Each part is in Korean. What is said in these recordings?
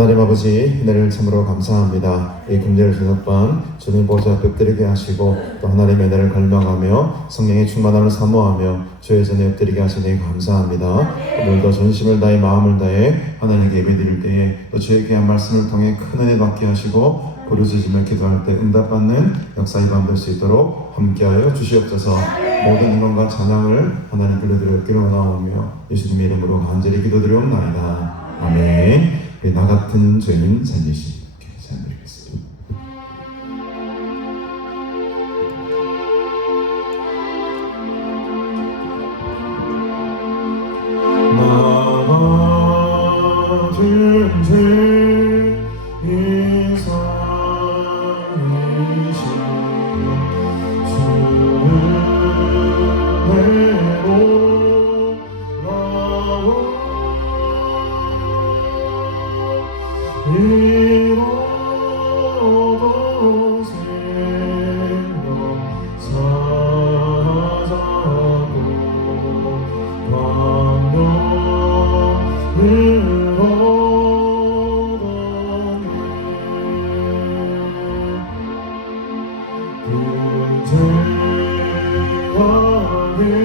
하나님 아버지, 은혜를 참으로 감사합니다. 이 금요일 주석반 주님 보좌 엎드리게 하시고 또 하나님의 은혜를 갈망하며 성령의 충만함을 사모하며 주의 전에 엎드리게 하시니 감사합니다. 오늘도 전심을 다해 마음을 다해 하나님께 예배드릴 때에 또 주의 귀한 말씀을 통해 큰 은혜 받게 하시고 부르짖으며 기도할 때 응답받는 역사의 밤 될 수 있도록 함께하여 주시옵소서. 모든 응원과 찬양을 하나님 불러드렸기를 원하오며 예수님의 이름으로 간절히 기도드리옵나이다. 아멘. 나 같은 죄인 살리시. 기도드리겠습니다. 나 같은 죄인 살리시. 주의로 나와 이로던 생명 사자고 광명을 얻었네. 그제와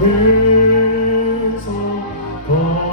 내서 가지신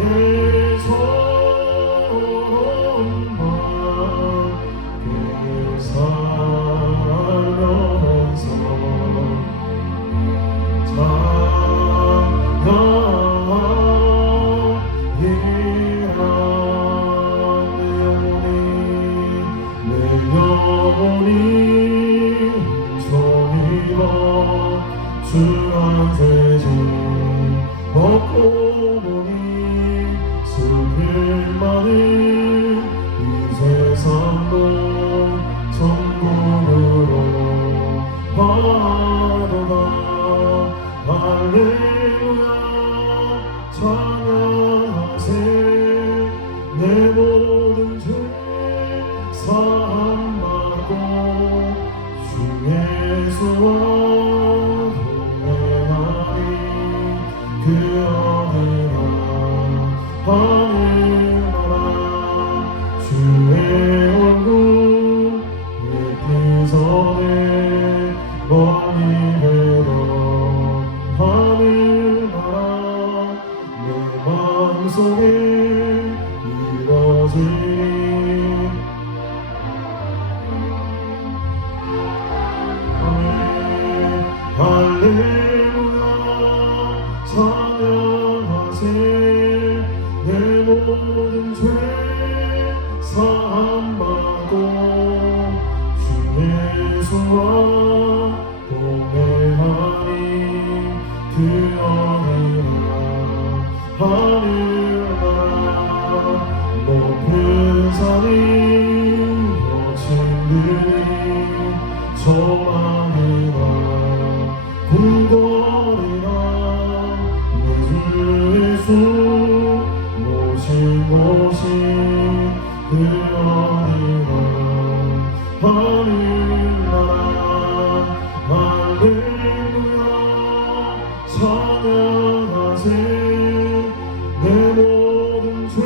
애처럼만 살면서 영원히 종이로 주한 죄지 얻고 보니 슬픔 많은 이 세상도 천국으로 가도다. 할렐루야 찬양하세. 내 모든 죄 사함받고 주 예수와 동행하리. 그 어느 하늘나라 주의 얼굴 예쁜 선에 멀리 뵈던 하늘나라 내 마음속에 이뤄지리. 할렐루야 찬양하세. 내 모든 죄 사함받고 주 예수와 동행하리. 그 어느 하늘나라 높은 산이 거친 들이 조망이나 궁궐이나 내 주 예수 모신 곳이 그 어디나 하늘나라. 할렐루야 찬양하세. 내 모든 죄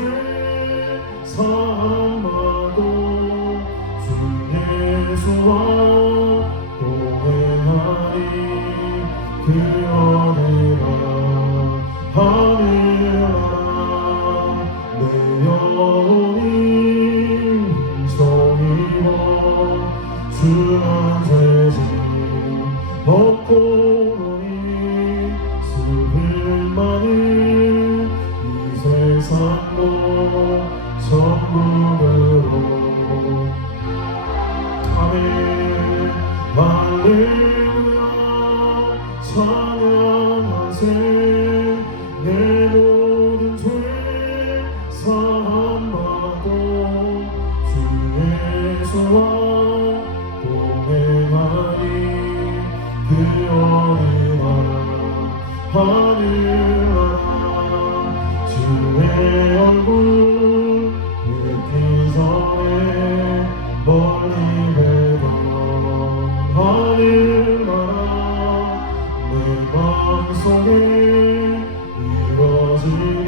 사함받고 주 예수와 동행하리. 그 어디나 하늘나라 내 영혼이 종이로 주한 죄지 얻고 보니 슬픔 많은 이 세상도 천국으로. 아멘. 할렐루야 찬양하세. 내 모든 죄 사함받고 주 예수와 동행하리. 그 어디나 하늘나라 주의 얼굴 예쁜 선에 멀리 뵈던 하늘나라 내 마음속에 이뤄지리.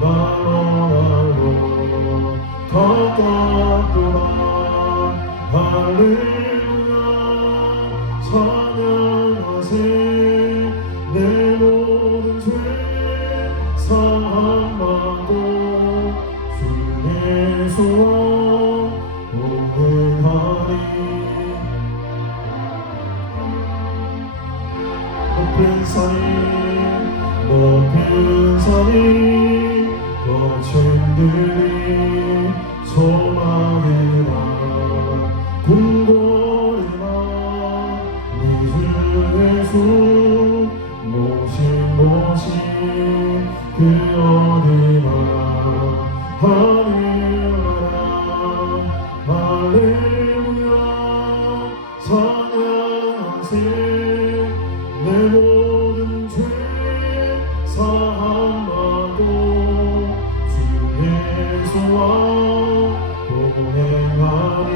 날로 날로 가깝구나. 할렐루야 찬양하세. 내 모든 죄 사함받고 주 예수와 동행하리. 높은 산이 거친 들이 소망이나 궁궐이나 네 주 예수 모신 곳이 그 어디나 하늘나라. 할렐루야 찬양하세. 내 모든 죄 사함받고 주 예수와 동행하리.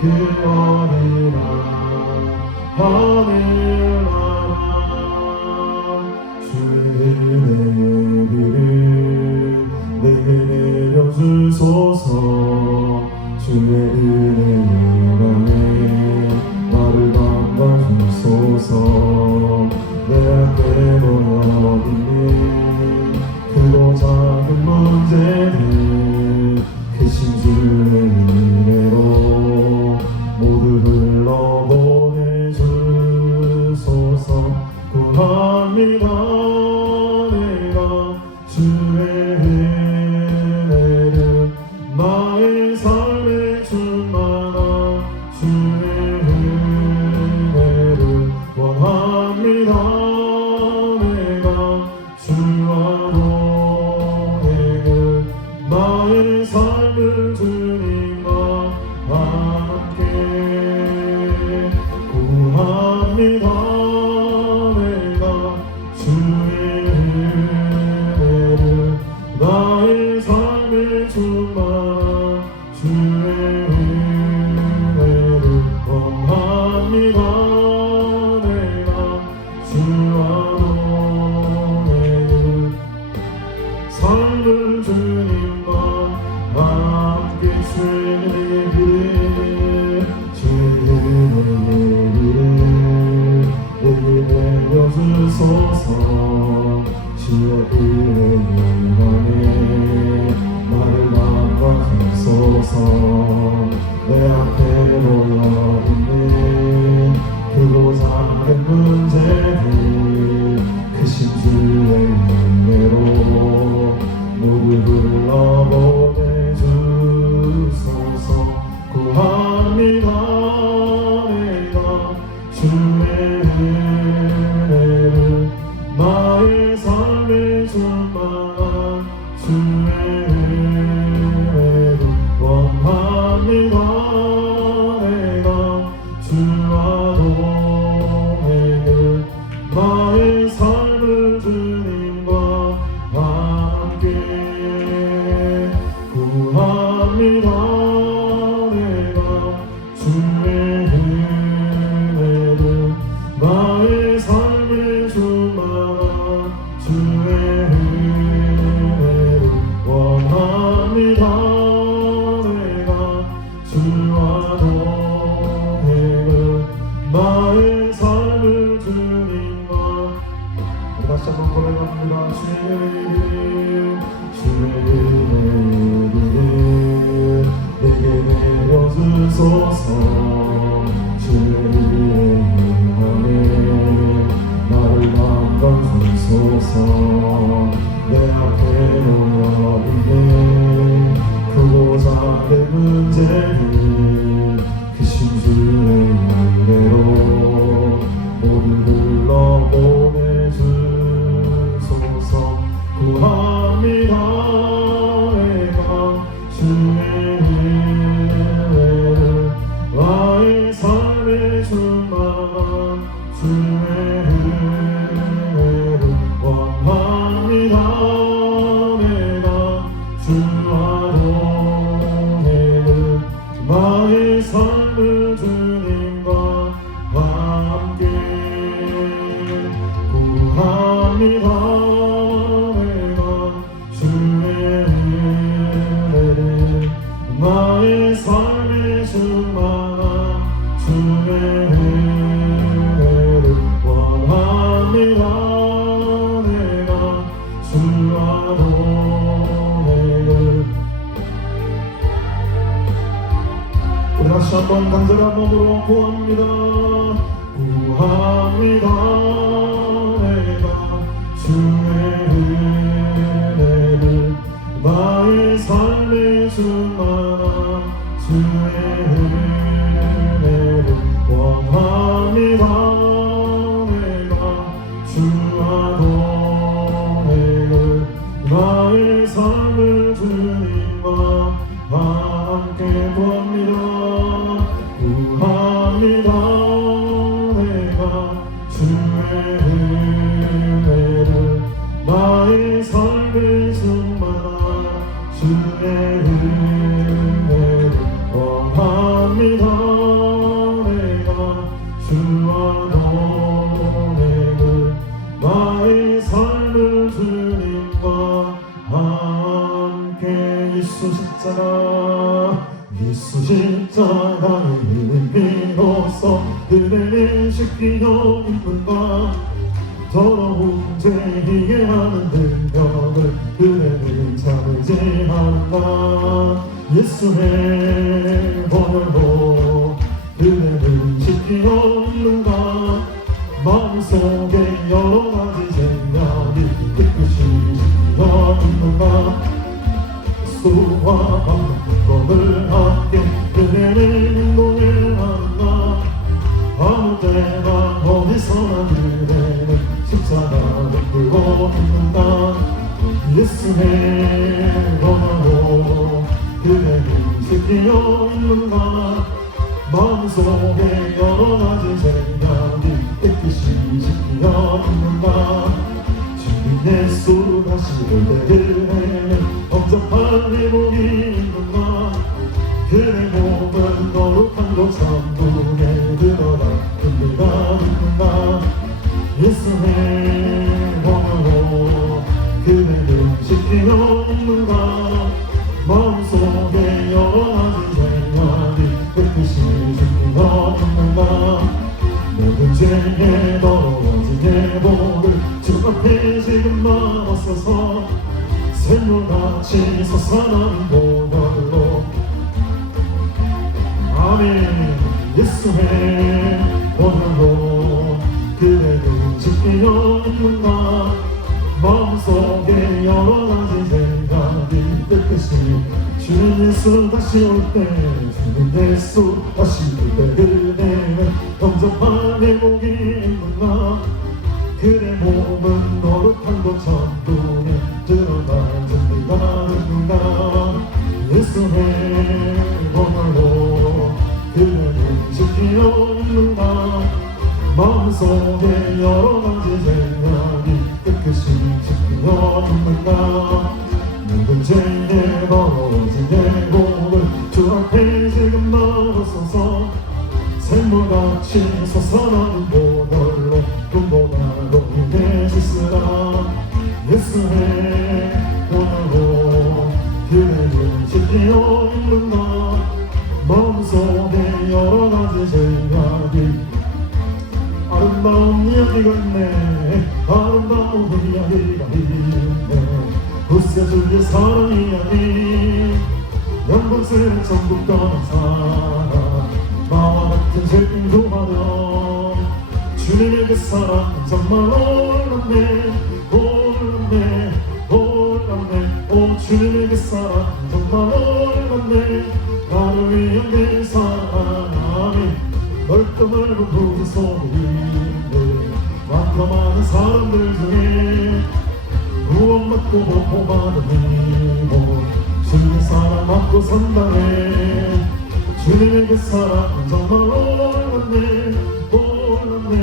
그 어디나 하늘나라 주의 은혜를 내게 내려주소서. 주의 은혜만에 나를 감당주소서. 내 앞에 놓여있는 그 크고 작은 문제들 크신 주의 은혜로 모두 흘러보내주소서. 구합니다. 내가 주의 은혜를 나의 삶에 충만한 주의 은혜를 원합니다. 내가 주와 동행을 나의 삶을 주님과 함께 구합니다. 내가 주의 은혜를 나의 삶에 충만한 주의 은혜를 원합니다. 내가 주와 동행을 삶을 주님과 함께 주의 은혜를 주의 은혜를 내게 내려주소서. 주의 은혜를 향해 나를 만나주소서. 내 앞에 놓여있는 크고 작은 문제들 크신 주의 은혜로 모두 흘러보내주소서. 구합니다. 내가 주의 은혜를 나의 삶에 충만한 주의 은혜를 원합니다. 내가 주와 동행을 나의 삶을 주님과 함께 구합니다. 내가 주의 은혜를 나의 삶에 충만한 주의 은혜를 원합니다. 내가 주와 동행을 나의 삶을 주님과 다시 한번 고백합니다. 주의 은혜를 내게 내려주소서. 주의 은혜를 나를 만나주소서. 내 앞에 놓여있는 크고 작은 문제를 크신 주의 은혜로 모두 흘러보내주소서. 구합니다. 내가 주의 은혜를 나의 삶에 충만한 주의 은혜를 원합니다. 내가 주와 동행을 나의 삶을 주님과 함께 구합니다. 내가 주의 은혜를 나의 삶에 충만한 주의 은혜를 원합니다. 내가 주와 동행을 우리 다시 한번 간절한 마음으로 구합니다. 구합니다. 내가 주의 은혜를 나의 삶에 충만한 주의 은혜를 원합니다. 내가 주와 동행을 나의 삶을 주님과 함께 구합니다. 구합니다. 내가 주의 은혜를 나의 삶에 충만한 주의 은혜를 원합니다. 내가 주와 동행을 나의 삶을 주님과 함께 예수 십자가 예수 십자가의 의미로서 그대는 씻기려 기쁜가 더러운 문제이게 하는 능력을 그대는 참을지 않나. 예수의 번영으로 그대는 쉽게 없는가. 마음속에 여러 가지 생각이 깨끗이 쉽게 없는가. 수와 방법을 함께 그대는 행동을 하는가. 아무 때나 어디서나 그대는 십자가를 끌고 있는가. 예수의 번영으로 그대는 쉽게 없는가. 마음속에 여러 가지 생각이 깨끗이 쉽게 없는가. 주님 예수 다시 올 때에는 범접한 회복이 있는가. 그의 몸은 거룩한 곳 천국에 들어가 은혜가 있는가. 예수의 번영으로 그대는 쉽게 없는가. 마음속에 여러 가지 생각이 깨끗이 쉽게 없는가. 모든 죄에 더러워진 내 몸을 주 앞에 지금 마었어서 샘물같이 솟아나는 보혈로. 아멘. 예수의 번영으로 그대는 쉽게 없는가. 마음속에 여러 가지 생각이 깨끗이 주는 예수 다시 올 때, 주는 예수 다시 올 때 그대는 범접한 회복이 있는가. 그대 몸은 거룩한 곳 천국에 들어갈 준비가 있는가. 예수의 번영으로 그대는 쉽게 없는가. 마음속에 여러 가지 생각이 깨끗이 쉽게 없는가. 모든 죄에 더러워진 내 몸을 주 앞에 지금 나눠서서 샘물같이 솟아나는 보혈로 눈보라로 인해 씻으라. 예수의 번영으로 그대는 쉽게 없는가. 마음속에 여러 가지 생각이 아름다운 이야기가 있네. 아름다운 이야기가 있네. 부서질 사랑 이야기. 영광스러운 천국 떠난 사랑. 나와 같은 슬픔 구하렴. 주님의 그 사랑 정말 올랐네. 올랐네. 올랐네. 오 주님의 그 사랑 정말 올랐네. 나를 위한 그 사랑이 넓고 넓은 구주 속에 많고 많은 사람들 중에 구원받고 복받은 이곳 주님의 사랑 받고 산다네. 주님의 그 사랑 정말 올랐네. 올랐네.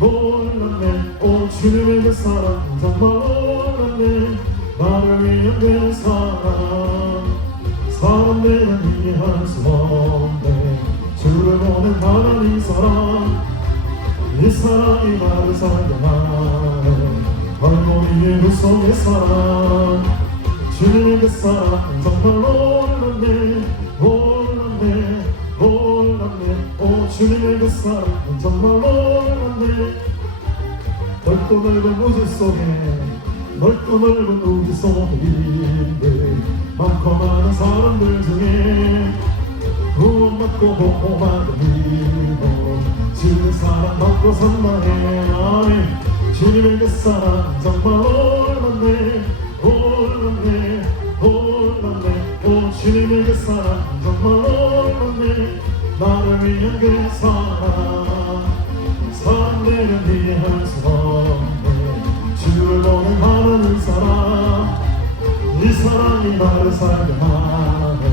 올랐네. 오 주님의 그 사랑 정말 올랐네. 나를 위한 그 사랑 사람들은 이해할 수 없네. 주를 보는 하나님 사랑, 이 사랑이 나를 살게 하네. 발머리에 그 속의 사랑. 주님의 그 사랑 정말 올랐네. 올랐네. 올랐네. 오 주님의 그 사랑 정말 올랐네. 넓고 넓은 우주 속에 넓고 넓은 우주 속에 있네. 많고 많은 사람들 중에 구원받고 복받은 이곳 주의 사랑 받고 산다네. 아멘. 주님의 그 사랑 정말 올랐네. 올랐네. 올랐네. 오 주님의 그 사랑 정말 올랐네. 나를 위한 그 사랑 사람들은 이해할 수 없네. 주를 보는 하나님 사랑, 이 사랑이 나를 살게 하네.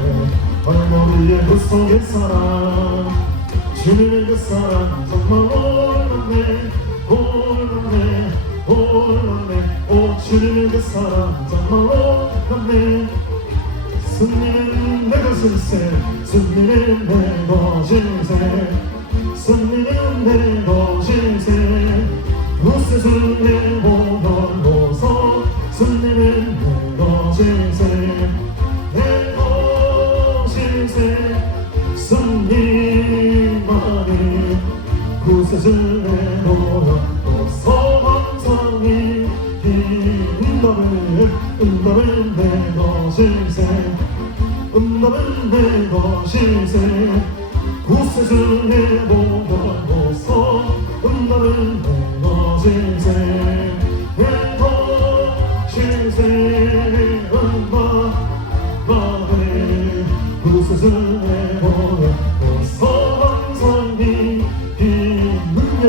발머리에 그 속의 사랑. 주님의 그 사랑 정말 올랐네. 올랐네. 올랐네. 오 주님의 그 사랑 정말 올랐네. 승리는 내 것일세. 승리는 내 것일세. 승리는 내 것일세. 무쇠술 내 보혈로서 승리는 내 것일세. 내 것일세. 승리만이 구세주의 보혈로서 항상이 응답은 내 것일세 응답은 내 것일세 구세주의 보혈로서 응답은 내 것일세 내 것일세 응답하네 구세주의 보혈로서 항상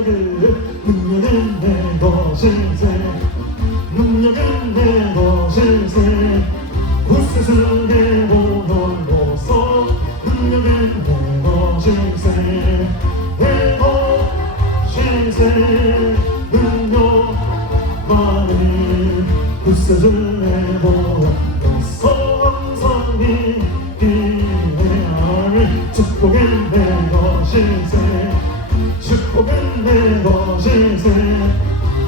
능력은 내 것일세 능력은 내 것일세 구세주의 보혈로서 능력은 내 것일세 내 것일세 능력 많은 구세주의 보혈로서 항상 이해할 축복은 내 것일세 축복은 내 것일세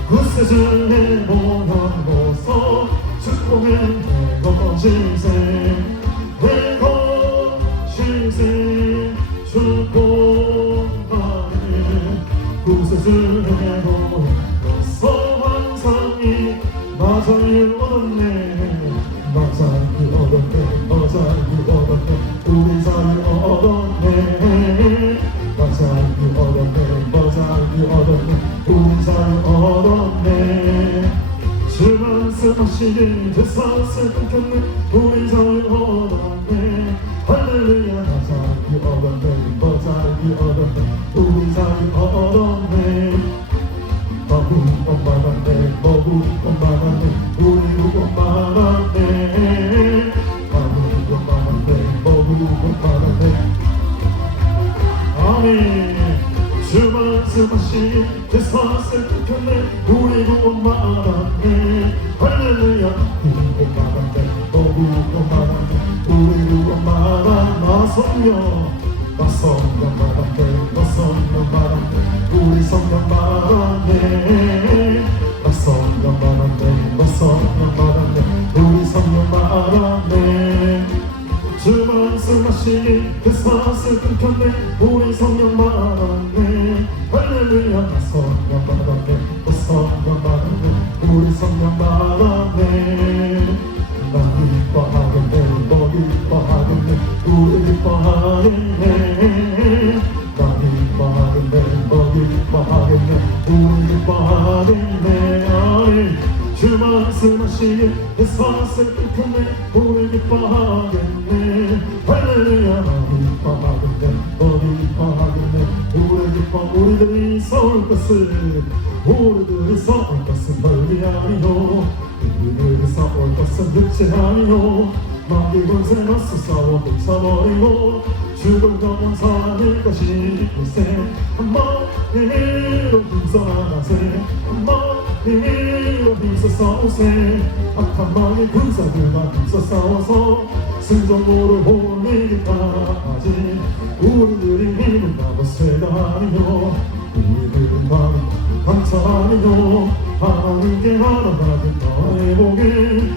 구세주의 보혈로서 축복은 내 것일세 내 것일세 축복하는 구세주의 보혈로서 환상이 마자를 얻었네 마자를 얻었네 마자를 얻었네 우리 자를 얻었네 마자를 얻었네 마자를 얻었네 우리 자를 얻었네 주 말씀하시길 제사슬 끊겼네 우리 자를 얻었네 할렐루야 마자를 얻었네 마자를 얻었네 우리 자를 얻었네 마구 엄마란네 마구 엄마란네 우리 엄마란네 마구 엄마란네 마구 엄마란네 아멘 주 말씀하시길 제사슬 끊겼네 우리 엄마란네 할렐루야 우리 엄마란네 마구 엄마란네 우리 엄마란 나성령 나성령 말한대 나성령 말한대 우리 성령 말한대 나성령 말한대 나성령 말한대 우리 성령 말한대 주 말씀하시길 그 사슬 끊겼네 우리 성령 말한대 할렐루야 나성령 말한대 나성령 말한대 우리 성령 말한대 나 기뻐하겠네 너 기뻐하겠네 우리 기뻐하겠네 나 기뻐하겠네 너 기뻐하겠네 우리 기뻐하겠네 아멘 주 말씀하시길 내 사슬 끊겼네 우리 기뻐하겠네 할렐루야 나 기뻐하겠네 너 기뻐하겠네 우리 기뻐 우리들이 서울 것을 우리들이 서울 것은 멀리 아니요 우리들이 싸울 것은 끝이 아니요 마귀건 세너스 싸워 붙여버리고 죽을 경험 사람일 것이 일세 한번 힘으로 힘써 나가세 한번 힘으로 힘써 싸우세 악한 마귀 군사들과 힘써 싸워서 승전보를 올리기까지 우리들이 힘은 나고세가 아니요 우리들은 바로 감사 아니요 하나님께 하나님께 더해보길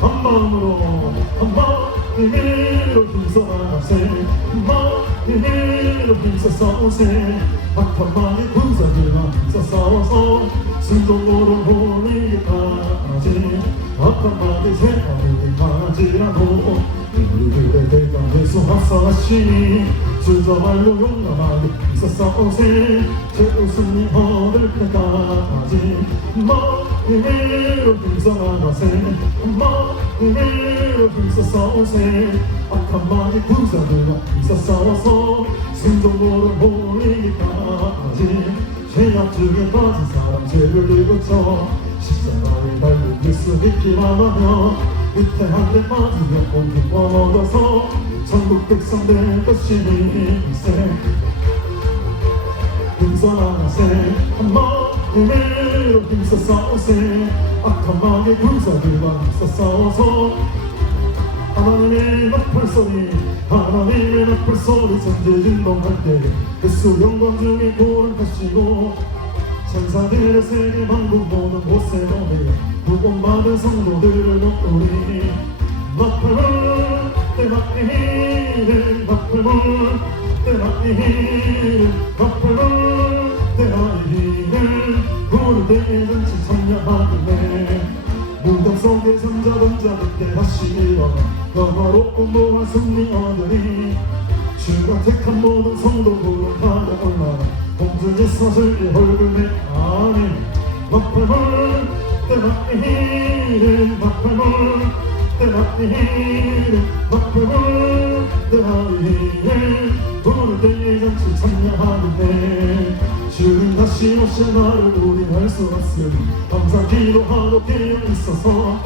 한 마음으로 한 마음 힘으로 힘써 나가세 한 마음 힘으로 힘써 싸우세 악한 마귀 군사들과 힘써 싸워서 승전보를 올리기까지 악한 마귀 세파들이까지라도 우리들의 대가 예수 합사하시니 주저말로 용감하게 힘써 싸우세 최고 승리 얻을 때까지 힘으로 힘써 나가세 힘으로 힘써 싸우세 악한 마귀 군사들과 힘써 싸워서 승전보를 올리기까지 죄악 중에 빠진 사람 죄를 일고쳐 십자가를 달린 예수 믿기만 하며 밑에 한 대 맞으며 온 기쁨 얻어서 천국 백성 될 것이니 일세 힘써 나가세 한번 힘으로 힘써 싸우세 악한 마귀 군사들과 힘써 싸워서 하나님의 나팔소리 하나님의 나팔소리 천지 진동할 때 예수 영광 중에 고를하시고 천사들의 세계 만국 모든 곳에 오며 구원받은 성도들을 높으리 나팔불 때마이히를 나팔불 때마이히를 나팔불 때마이히를 부를 때에 잔치 참여하네 무덤 속에 잠자던 자들 다시 일어나 영화롭고 무한 승리 아들이 주가 택한 모든 성도들을 받아올라 공주의 사슬이 얼굴에 아니 막팔물 때마이를 막팔물 때마이를 막팔물 때마이를 부를 때의 잔치 참여하는데 주님 다시 오실 날을 우리 알 수 없으니 항상 기도하고 깨어있어서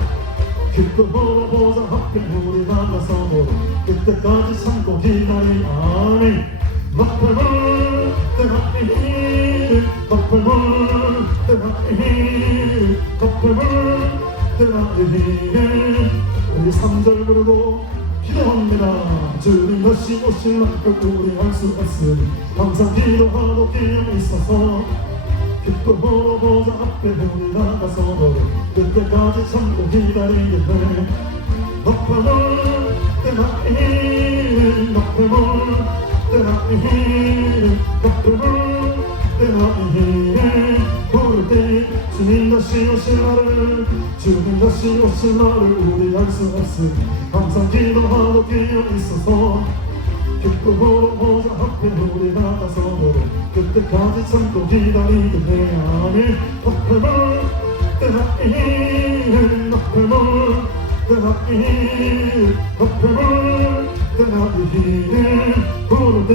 기껏 보자 함께 우리 만나서 보러 그때까지 참고 기다리 아멘 막팔물 때마이를 막팔물 때마이를 막팔물 때마이를 우리 3절 부르고 기도합니다. 주님 다시 오실 만큼 우리 알 수 없으니 항상 기도하고 깨어있어서 기껏 보자 앞에 우리 나가서 보러 그때까지 참고 기다리겠네 막팔물 때마이를 막팔물 때마이를 막팔물 때마이를 부를 때 주님 다시 오실 날을 주님 다시 오실 날을 우리 알 수 없으니 항상 기도하고 깨어있어서 기껏 보자 앞에 우리 나가서 보러 그때까지 참고 기다리겠네 아멘 막팔물 때마이를 막팔물 때마이를 막팔물 때마이를 부를 때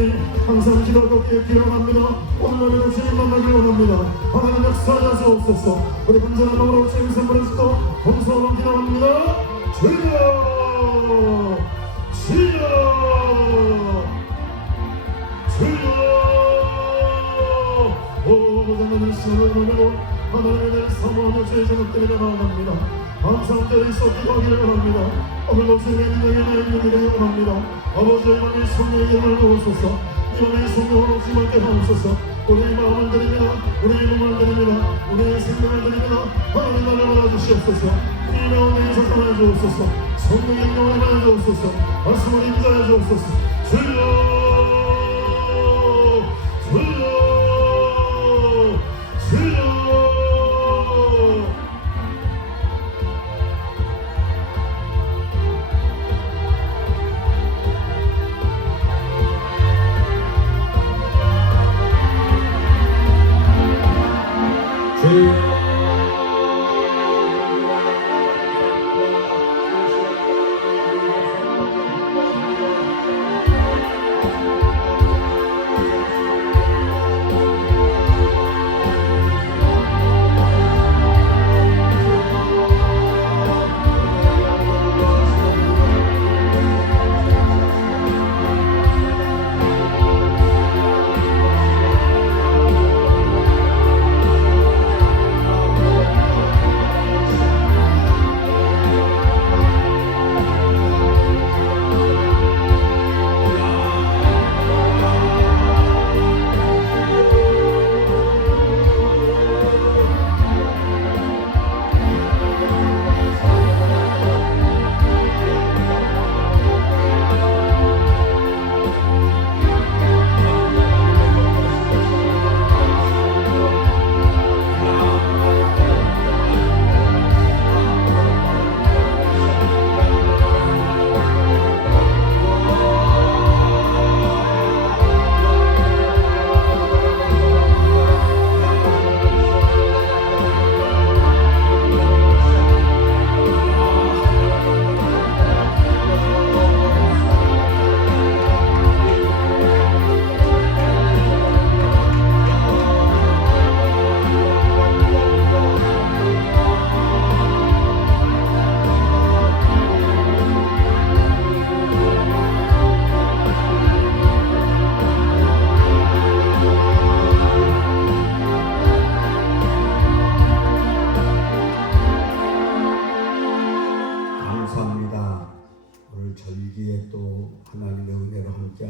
항상 기도하고 기억합니다. 오늘날에도 주님 만나길 원합니다. 하나님 역사하소서. 우리 간절한 마음으로 주님 선물하시고 봉사하며 기도합니다. 주여 주여 주여 오고자는 시간을 보내고 하나님의 날 사모하며 주의 저녁들이 나아갑니다. 항상 떼어있어 기도하기를 원합니다. 오늘도 주님의 능력에 나의 눈이 원합니다. 아버지 이만의 성령의 이름을 부으소서. 이만의 성령을 오지 말게 하옵소서. 우리의 마음을 드립니다. 우리의 몸을 드립니다. 우리의 생명을 드립니다. 하나님 나를 받아주시옵소서. 이 가운데 인사하여 주옵소서. 성령의 인용을 하여 주옵소서. 말씀을 임자해 주옵소서. 주여 주여 주여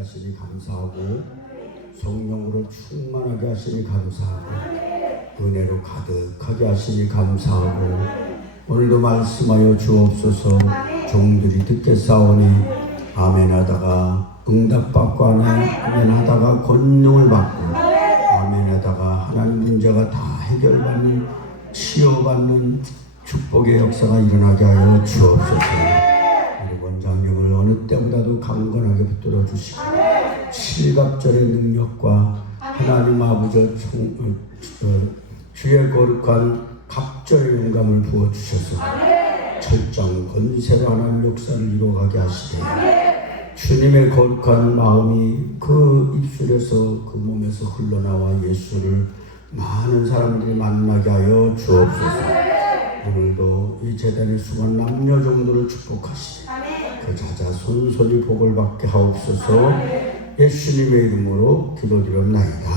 하시니 감사하고 성령으로 충만하게 하시니 감사하고 은혜로 가득하게 하시니 감사하고 오늘도 말씀하여 주옵소서. 종들이 듣겠사오니 아멘하다가 응답받고 아멘하다가 권능을 받고 아멘하다가 하나님 문제가 다 해결받는 치유받는 축복의 역사가 일어나게 하여 주옵소서. 우리 원장님을 어느 때보다도 강건하게 붙들어 주시고 칠갑절의 능력과 하나님 아버지 주의 거룩한 갑절의 영감을 부어주셔서 철장 권세로 하나님 역사를 이루어가게 하시되 주님의 거룩한 마음이 그 입술에서 그 몸에서 흘러나와 예수를 많은 사람들이 만나게 하여 주옵소서. 오늘도 이 재단의 수많은 남녀 정도를 축복하시되 그 자자손손이 복을 받게 하옵소서. 예수님의 이름으로 기도드렸나이다.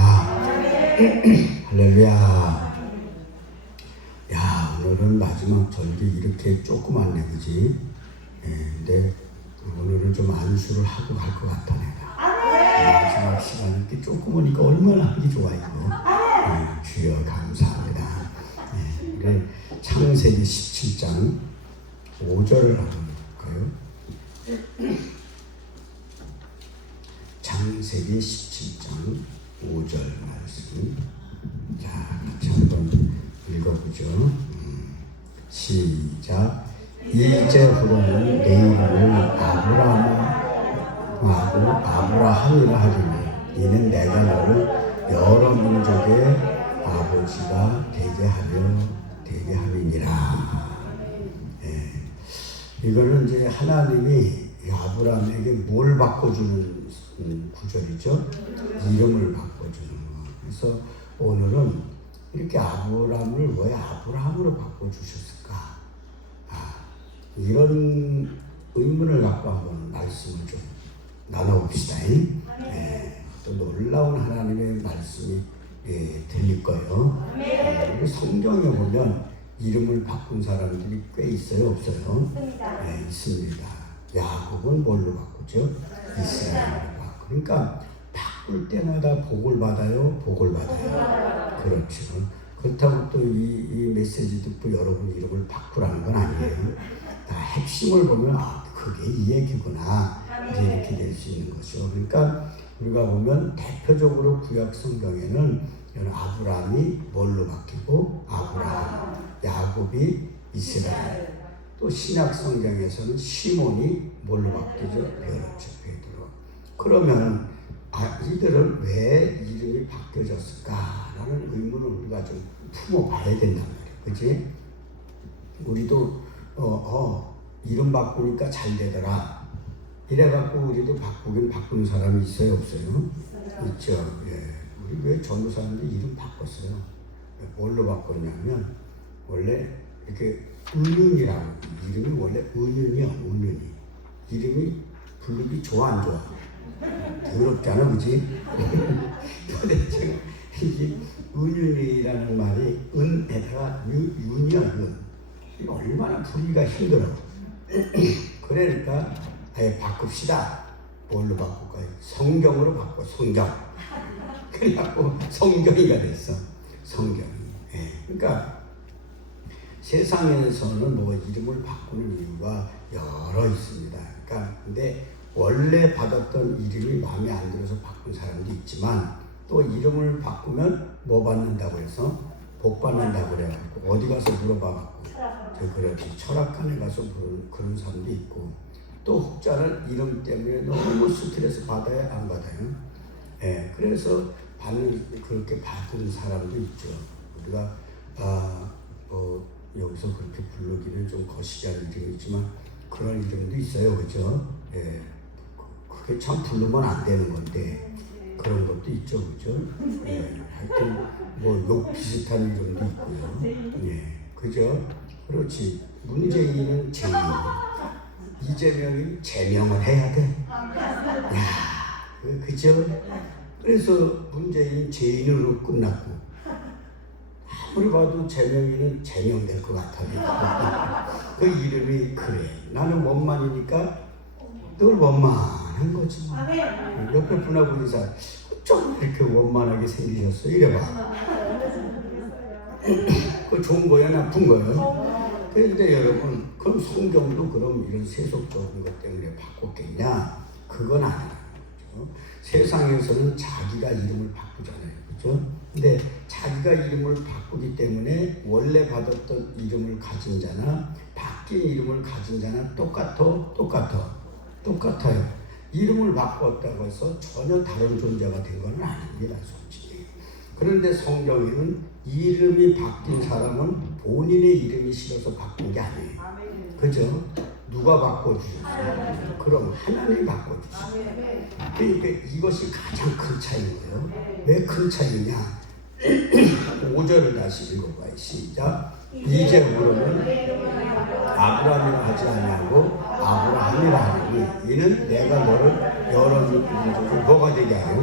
할렐루야. 야, 오늘은 마지막 절기 이렇게 조그맣네, 그지? 근데 오늘은 좀 안수를 하고 갈 것 같다, 내가. 마지막 시간 이렇게 조그마니까 얼마나 하기 좋아, 이거. 주여, 감사합니다. 우리 창세기 17장 5절을 한번 볼까요? 창세기 17장 5절 말씀. 자, 같이 한번 읽어보죠. 시작. 이제후로는 내 이름을 아브라함이라 하리니 이는 내가 너를 여러 민족의 아버지가 되게 함이니라. 이거는 이제 하나님이 아브라함에게 뭘 바꿔주는 구절이죠. 이름을 바꿔주는 거. 그래서 오늘은 이렇게 아브라함을 왜 아브라함으로 바꿔주셨을까? 이런 의문을 갖고 한번 말씀을 좀 나눠봅시다. 또 놀라운 하나님의 말씀이 들릴 거예요. 우리 성경에 보면 이름을 바꾼 사람들이 꽤 있어요, 없어요? 있습니다. 야곱은 뭘로 바꾸죠? 이스라엘로 바꾸고. 그러니까 바꿀 때마다 복을 받아요. 그렇죠. 그렇다고 또 이 메시지 듣고 여러분 이름을 바꾸라는 건 아니에요. 다 핵심을 보면 그게 이 얘기구나, 이제 이렇게 될 수 있는 거죠. 그러니까 우리가 보면 대표적으로 구약 성경에는 아브라함이 뭘로 바뀌고 아브라함, 야곱이 이스라엘, 또 신약 성경에서는 시몬이 뭘로 바뀌죠? 베드로. 그러면 이들은 왜 이름이 바뀌어졌을까라는 의문을 우리가 좀 품어봐야 된단 말이에요. 그치? 우리도 이름 바꾸니까 잘 되더라 이래갖고 우리도 바꾸는 사람이 있어요, 없어요? 있죠. 우리 왜 전도사님들 이름 바꿨어요? 뭘로 바꿨냐면 원래 이렇게 은은이라고, 이름이 원래 은은이야. 이름이 부르기 좋아 안 좋아? 더럽잖아, 그치? 도대체 이게 은윤이라는 말이 은에다가 윤이야, 윤. 이거 얼마나 부르기가 힘들어. 그러니까 아예 바꿉시다. 뭘로 바꿀까요? 성경으로 바꿔, 성경. 그래갖고 성경이가 됐어, 성경이. 그러니까 세상에서는 뭐 이름을 바꾸는 이유가 여러 있습니다. 그러니까 근데 원래 받았던 이름이 마음에 안 들어서 바꾼 사람도 있지만, 또 이름을 바꾸면 뭐 받는다고 해서 복 받는다고 그래갖고 어디 가서 물어봐갖고 그렇지, 철학관에 가서 그런 사람도 있고, 또 혹자는 이름 때문에 너무 스트레스 받아야 안 받아요. 그래서 그렇게 받은 사람도 있죠. 우리가 여기서 그렇게 부르기는 좀 거시기한 이름이지만 그런 이름도 있어요, 그죠? 그게 참 부르면 안 되는 건데 그런 것도 있죠, 그죠? 하여튼 뭐 욕 비슷한 이름도 있고요. 그죠? 그렇지. 문재인은 제인, 이재명이 제명을 해야 돼. 그죠? 그래서 문재인 제인으로 끝났고, 아무리 봐도 제명이는 제명될 것 같아. 그 이름이 그래. 나는 원만이니까 늘 원만한 거지. 옆에 분하고 인사, 좀 이렇게 원만하게 생기셨어, 이래봐. 그 좋은 거야, 나쁜 거야? 그런데 여러분, 그럼 성경도 그럼 이런 세속적인 것 때문에 바꿨겠냐? 그건 아니라는 거죠. 세상에서는 자기가 이름을 바꾸잖아요, 그죠? 근데 자기가 이름을 바꾸기 때문에 원래 받았던 이름을 가진 자나 바뀐 이름을 가진 자나 똑같아요. 이름을 바꿨다고 해서 전혀 다른 존재가 된 건 아닙니다, 솔직히. 그런데 성경에는 이름이 바뀐 사람은 본인의 이름이 싫어서 바꾼 게 아니에요. 그죠? 누가 바꿔주셨어요? 그럼 하나님이 바꿔주셨어요. 그러니까 이것이 가장 큰 차이예요. 왜 큰 차이냐? 5절을 다시 읽어봐요. 시작. 이제 물으면 아브라함이라 하지 아니하고 아브라함이라 하니 이는 내가 너를 여러 민족이 뭐가 되게 하요?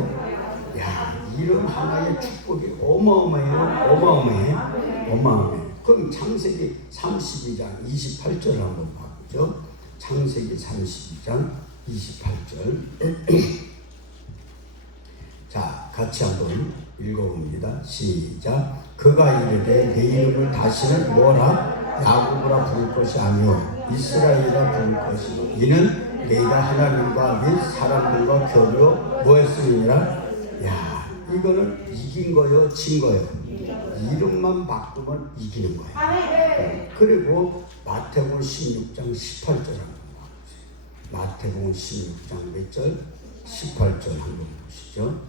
야, 이런 하나의 축복이 어마어마해. 그럼 창세기 32장 28절 한번 봐보죠. 창세기 32장 28절. 자, 같이 한번 읽어봅니다. 시작. 그가 이르되 내 이름을 다시는 뭐라? 야곱이라 부를 것이 아니요 이스라엘이라 부를 것이고 이는 내가 하나님과 및 사람들과 교류로 뭐했으니라? 야, 이거는 이긴 거요, 진 거요. 이름만 바꾸면 이기는 거예요. 그리고 마태복음 16장 18절 한번 봐보세요. 마태복음 16장 몇 절? 18절 한번 보시죠.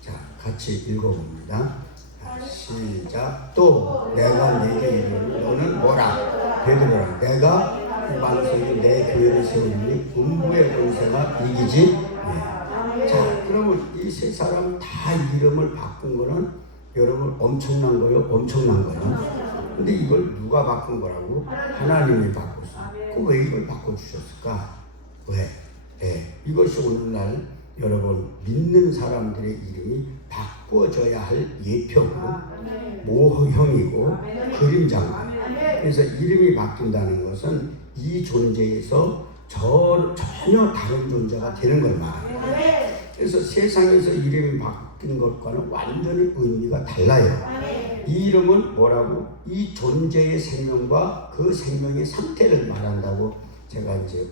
자, 같이 읽어봅니다. 시작. 또 내가 네게 이르노니 너는 뭐라? 베드로라. 내가 이 방송이 내 교회를 세우니 음부의 권세가 이기지. 네. 자, 그러면 이 세 사람 다 이름을 바꾼 거는 여러분 엄청난 거요. 근데 이걸 누가 바꾼 거라고? 하나님이 바꿨어. 왜 이걸 바꿔주셨을까? 왜? 네. 이것이 오늘날 여러분 믿는 사람들의 이름이 바꿔져야 할 예표고 모형이고 그림자인 거예요. 그래서 이름이 바뀐다는 것은 이 존재에서 전혀 다른 존재가 되는 걸 말합니다. 그래서 세상에서 이름이 바뀐 것과는 완전히 의미가 달라요. 이 이름은 뭐라고? 이 존재의 생명과 그 생명의 상태를 말한다고 제가 이제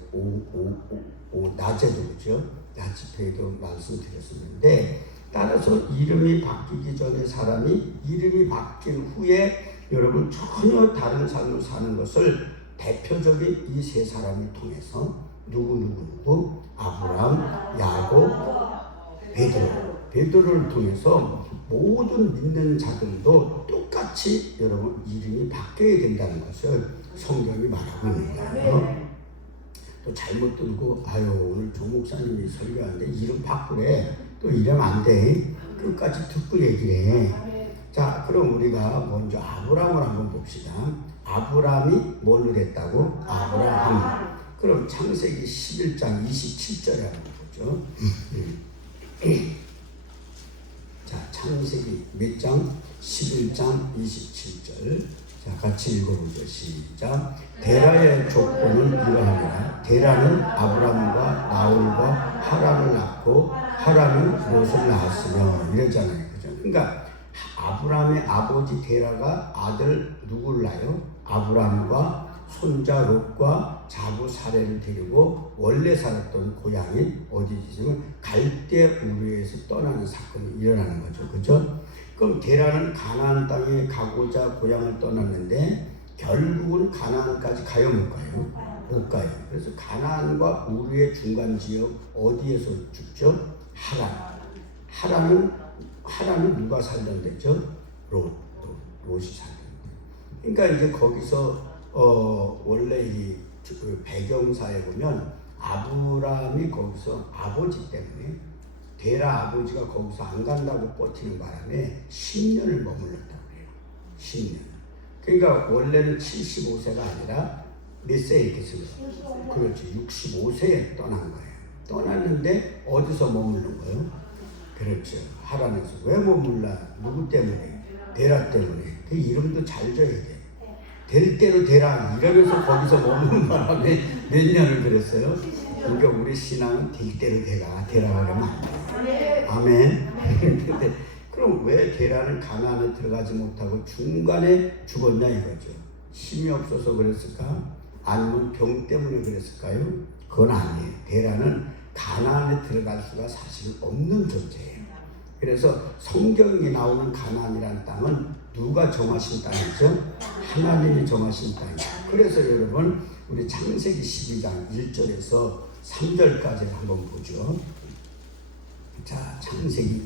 낮에도 그죠? 낮 집회에도 말씀드렸었는데, 따라서 이름이 바뀌기 전에 사람이 이름이 바뀐 후에 여러분 전혀 다른 삶을 사는 것을 대표적인 이 세 사람을 통해서 누구 아브라함, 야곱, 베드로를 통해서 모든 믿는 자들도 똑같이 여러분 이름이 바뀌어야 된다는 것을 성경이 말하고 있는 거예요. 또 잘못 들고 오늘 조 목사님이 설교하는데 이름 바꾸래. 또 이러면 안 돼. 끝까지 듣고 얘기를 해. 자, 그럼 우리가 먼저 아브라함을 한번 봅시다. 아브라함이 뭘로 됐다고? 아브라함. 그럼 창세기 11장 27절에 한번 보죠. 자, 창세기 몇 장? 11장 27절. 자, 같이 읽어보죠. 시작. 데라의 조건은 이러하니라. 데라는 아브람과 나홀과 하란을 낳고 하란은 롯을 낳았으며 이랬잖아요. 그죠? 그러니까 아브람의 아버지 데라가 아들 누구를 낳아요? 아브람과 손자 롯과 자부 사례를 데리고 원래 살았던 고향인 어디지만 갈대 우르에서 떠나는 사건이 일어나는 거죠. 그죠? 그럼 데라는 가나안 땅에 가고자 고향을 떠났는데 결국은 가나안까지 가요, 못 가요? 못 가요. 그래서 가나안과 우르의 중간 지역 어디에서 죽죠? 하란은 누가 살던 데죠? 롯이 살던 데. 그러니까 이제 거기서 원래 이 배경사에 보면 아브라함이 거기서 아버지 때문에 데라 아버지가 거기서 안 간다고 버티는 바람에 10년을 머물렀다고 해요. 10년. 그러니까 원래는 75세가 아니라 몇 세에 있겠어요? 그렇지. 65세에 떠난 거예요. 떠났는데 어디서 머무른 거예요? 그렇죠. 하란에서. 왜 머물라? 누구 때문에? 데라 때문에. 그 이름도 잘 줘야 돼. 될 대로 되라 이러면서 거기서 머무는 바람에 몇 년을 그랬어요. 그러니까 우리 신앙은 될 대로 되라 하면 안 돼요. 아멘. 근데 그럼 왜 데라는 가나안에 들어가지 못하고 중간에 죽었냐 이거죠. 힘이 없어서 그랬을까? 아니면 병 때문에 그랬을까요? 그건 아니에요. 데라는 가나안에 들어갈 수가 사실 없는 존재예요. 그래서 성경에 나오는 가나안이라는 땅은 누가 정하신 땅이죠? 하나님이 정하신 땅이죠. 그래서 여러분 우리 창세기 12장 1절에서 3절까지 한번 보죠. 자, 창세기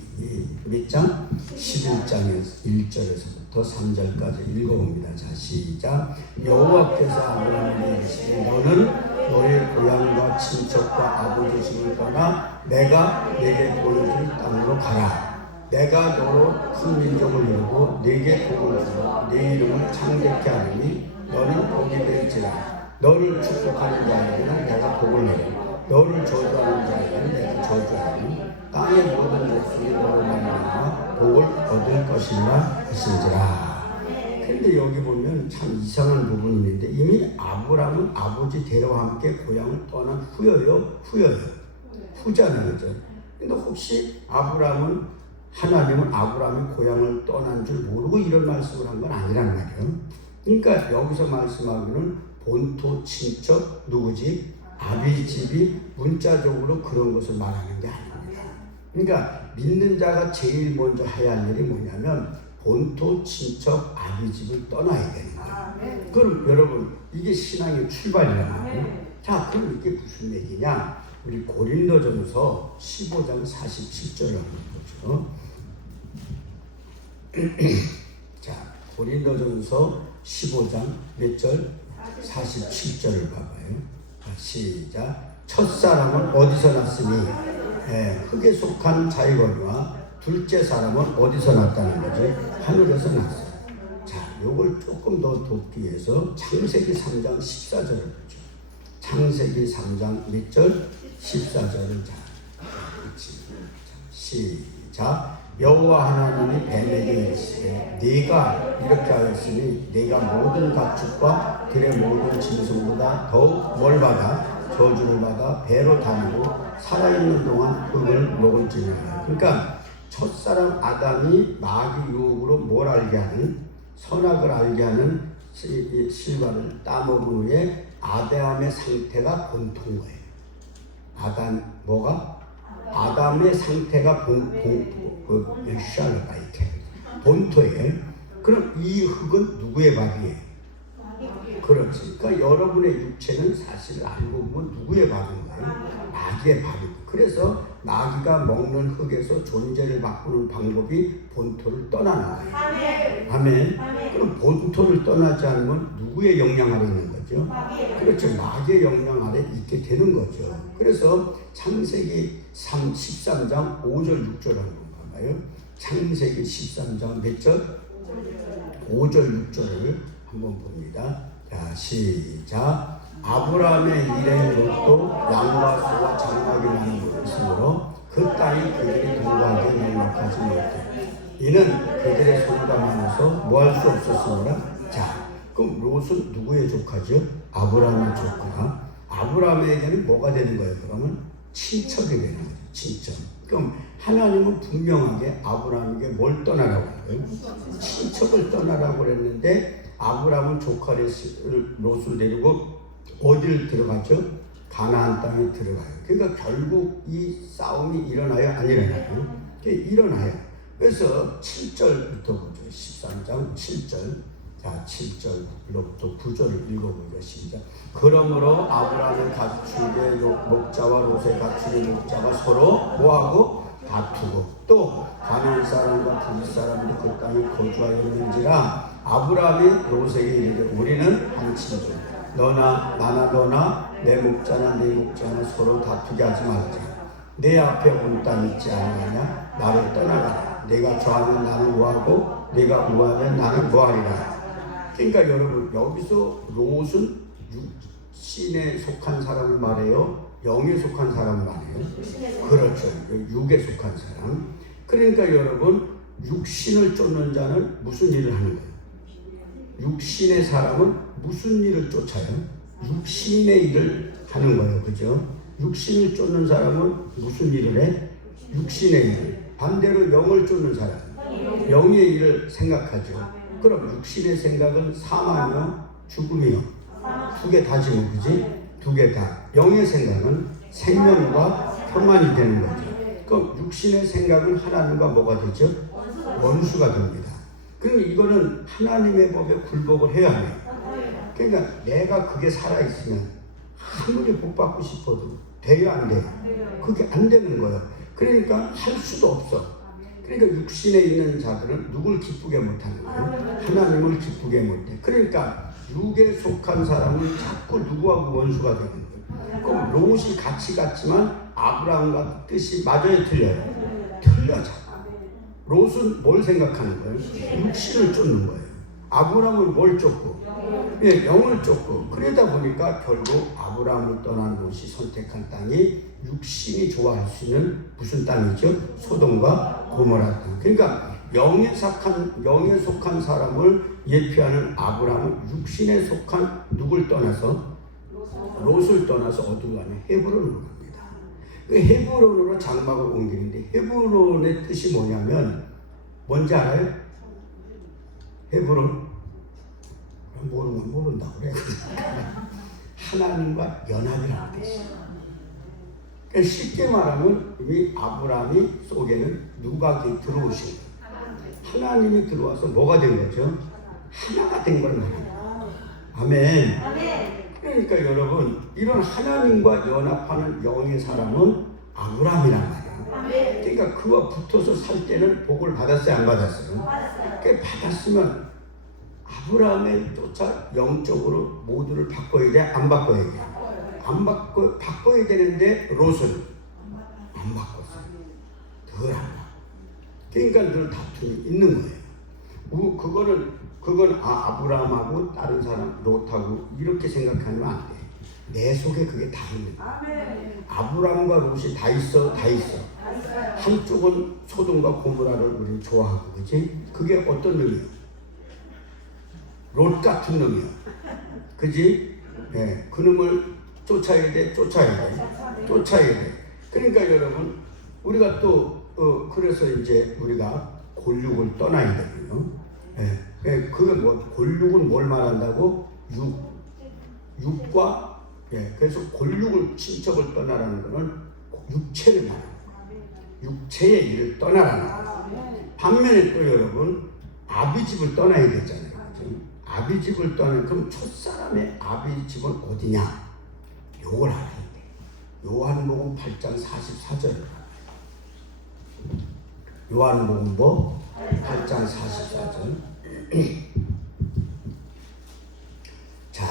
몇 장? 11장에서 1절에서부터 3절까지 읽어봅니다. 자, 시작. 여호와께서 아브라함에게 이르시되 너는 너의 고향과 친척과 아버지 집을 떠나 내가 내게 보여줄 땅으로 가라. 내가 너로 큰 민족을 이루고 내게 복을 주고 내 이름을 창대케 하리니 너는 복이 될지라. 너를 축복하는 자에게는 내가 복을 내고 너를 저주하는 자에게는 내가 저주하리니 땅의 모든 목숨이 너로 말미암아 복을 얻을 것이라 하신지라. 그런데 여기 보면 참 이상한 부분이 있는데 이미 아브라함은 아버지 데려와 함께 고향을 떠난 후여요? 후잖아요. 그죠? 근데 혹시 하나님은 아브라함이 고향을 떠난 줄 모르고 이런 말씀을 한 건 아니란 말이에요. 그러니까 여기서 말씀하기는 본토 친척 누구지? 아비 집이 문자적으로 그런 것을 말하는 게 아닙니다. 그러니까 믿는 자가 제일 먼저 해야 할 일이 뭐냐면 본토 친척 아비 집을 떠나야 되는 거예요. 그럼 여러분 이게 신앙의 출발이라는 거예요. 자, 그럼 이게 무슨 얘기냐? 우리 고린도전서 15장 47절을 한번 보죠. 자, 고린도전서 15장 몇 절? 47절을 봐봐요. 시작. 첫사람은 어디서 났으니 흙에 속한 자이거니와 둘째 사람은 어디서 났다는 거지? 하늘에서 났어요. 자, 요걸 조금 더 돕기 위해서 창세기 3장 14절을 보죠. 창세기 3장 몇 절? 14절을 시작. 여호와 하나님이 뱀에게 이르시되 네가 이렇게 하였으니 네가 모든 가축과 들의 모든 짐승보다 더욱 뭘 받아? 저주를 받아 배로 다니고 살아있는 동안 흙을 먹을지니라. 그러니까 첫사람 아담이 마귀 유혹으로 뭘 알게 하는? 선악을 알게 하는 실과를 따먹은 후에 아담의 상태가 본토인 거예요. 아담의 상태가 본토예요. 그럼 이 흙은 누구의 밥이에요? 그렇지. 그러니까 여러분의 육체는 사실 알고 보면 누구의 밥인 거예요? 마귀의 밥이고. 그래서 마귀가 먹는 흙에서 존재를 바꾸는 방법이 본토를 떠나는 거예요. 아멘. 그럼 본토를 떠나지 않으면 누구의 영향 아래 있는 거죠? 그렇죠. 마귀의 영향 아래 있게 되는 거죠. 그래서 창세기 13장 5절 6절 한번 봐봐요. 창세기 13장 몇 절? 5절 6절을 한번 봅니다. 자, 시작. 아브라함의 일행 롯도 양과 소와 장막이 많은 것으로 그 땅이 그들이 동거하기에 넉넉하지 못해. 이는 그들의 소유가 많아서 뭐 할 수 없었으므로. 자, 그럼 롯은 누구의 조카죠? 아브라함의 조카. 아브라함에게는 뭐가 되는 거예요? 그러면 친척이 되는 거죠. 친척. 그럼 하나님은 분명하게 아브라함에게 뭘 떠나라고 한 거예요? 친척을 떠나라고 그랬는데 아브라함은 조카 롯을 데리고 어디를 들어갔죠? 가나안 땅에 들어가요. 그러니까 결국 이 싸움이 일어나요? 안 일어나요? 일어나요. 그래서 7절부터 보죠. 13장 7절. 자, 7절부터 9절을 읽어보죠. 시작. 그러므로 아브라함의 가축의 목자와 롯의 가축의 목자가 서로 뭐하고? 다투고 또 가나안 사람과 부리 사람들이 그 땅에 거주하였는지라. 아브라함이 롯에게 이르되 우리는 한 친족, 너나 내 목자나 네 목자나 서로 다투게 하지 말자. 내 앞에 온 땅 있지 아니하냐? 나를 떠나가라. 내가 좌하면 나는 우하고 네가 우하면 나는 뭐하리라. 그러니까 여러분 여기서 롯은 육신에 속한 사람을 말해요? 영에 속한 사람을 말해요? 그렇죠. 육에 속한 사람. 그러니까 여러분 육신을 쫓는 자는 무슨 일을 하는 거예요? 육신의 사람은 무슨 일을 쫓아요? 육신의 일을 하는 거예요. 그죠? 육신을 쫓는 사람은 무슨 일을 해? 육신의 일을. 반대로 영을 쫓는 사람, 영의 일을 생각하죠. 그럼 육신의 생각은 사망이요, 죽음이요. 두 개 다지 뭐, 그지? 두 개 다. 영의 생각은 생명과 평안이 되는 거죠. 그럼 육신의 생각은 하나님과 뭐가 되죠? 원수가 됩니다. 그럼 이거는 하나님의 법에 굴복을 해야 해요. 그러니까 내가 그게 살아있으면 아무리 복 받고 싶어도 돼요, 안 돼요? 그게 안 되는 거예요. 그러니까 할 수도 없어. 그러니까 육신에 있는 자들은 누굴 기쁘게 못하는 거예요? 하나님을 기쁘게 못해. 그러니까 육에 속한 사람은 자꾸 누구하고 원수가 되는 거예요. 그럼 롯이 같이 갔지만 아브라함과 뜻이 맞아요, 틀려요? 틀려. 롯은 뭘 생각하는 거예요? 육신을 쫓는 거예요. 아브라함은 뭘 쫓고? 예, 영을 쫓고. 그러다 보니까 결국 아브라함을 떠난 롯이 선택한 땅이 육신이 좋아할 수 있는 무슨 땅이죠? 소돔과 고모라 땅. 그러니까 영에 속한 사람을 예표하는 아브라함은 육신에 속한 누굴 떠나서 롯을 떠나서 어디로 가냐? 헤브론으로 갑니다. 그 헤브론으로 장막을 옮기는데 헤브론의 뜻이 뭐냐면 뭔지 알아요? 헤브론 모른다고 그래. 하나님과 연합이라는 뜻이에요. 그러니까 쉽게 말하면 이 아브라함이 속에는 누가 들어오신 거예요? 하나님이 들어와서 뭐가 된 거죠? 하나가 된 걸 말합니다. 아멘. 그러니까 여러분 이런 하나님과 연합하는 영의 사람은 아브라함이란 말이에요. 그러니까 그와 붙어서 살 때는 복을 받았어요, 안 받았어요? 그러니까 받았으면 아브라함의 쫓아 영적으로 모두를 바꿔야 돼? 안 바꿔야 돼? 바꿔야 되는데 롯은 안 바꿨어요. 덜 안 바꿔. 그러니까 늘 다툼이 있는 거예요. 그건 아브라함하고 다른 사람 롯하고 이렇게 생각하면 안 돼. 내 속에 그게 다 있는 거야. 아브라함과 롯이 다 있어. 한쪽은 소돔과 고모라를 우리는 좋아하고, 그지? 그게 어떤 놈이에요? 롯 같은 놈이야. 그지? 예, 그 놈을 쫓아야 돼. 그러니까 여러분, 우리가 또, 그래서 이제 우리가 골육을 떠나야 되거든요. 예, 그게 골육은 뭘 말한다고? 육과, 예, 그래서 골육을 친척을 떠나라는 거는 육체를 말하는 거예요. 육체의 일을 떠나라는 거예요. 반면에 또 여러분, 아비집을 떠나야 되잖아요. 아비집을 떠나면 그럼 첫사람의 아비집은 어디냐? 요걸 알아야 돼. 요한복음 8장 44절을 알아요. 요한복음 8장 44절. 자,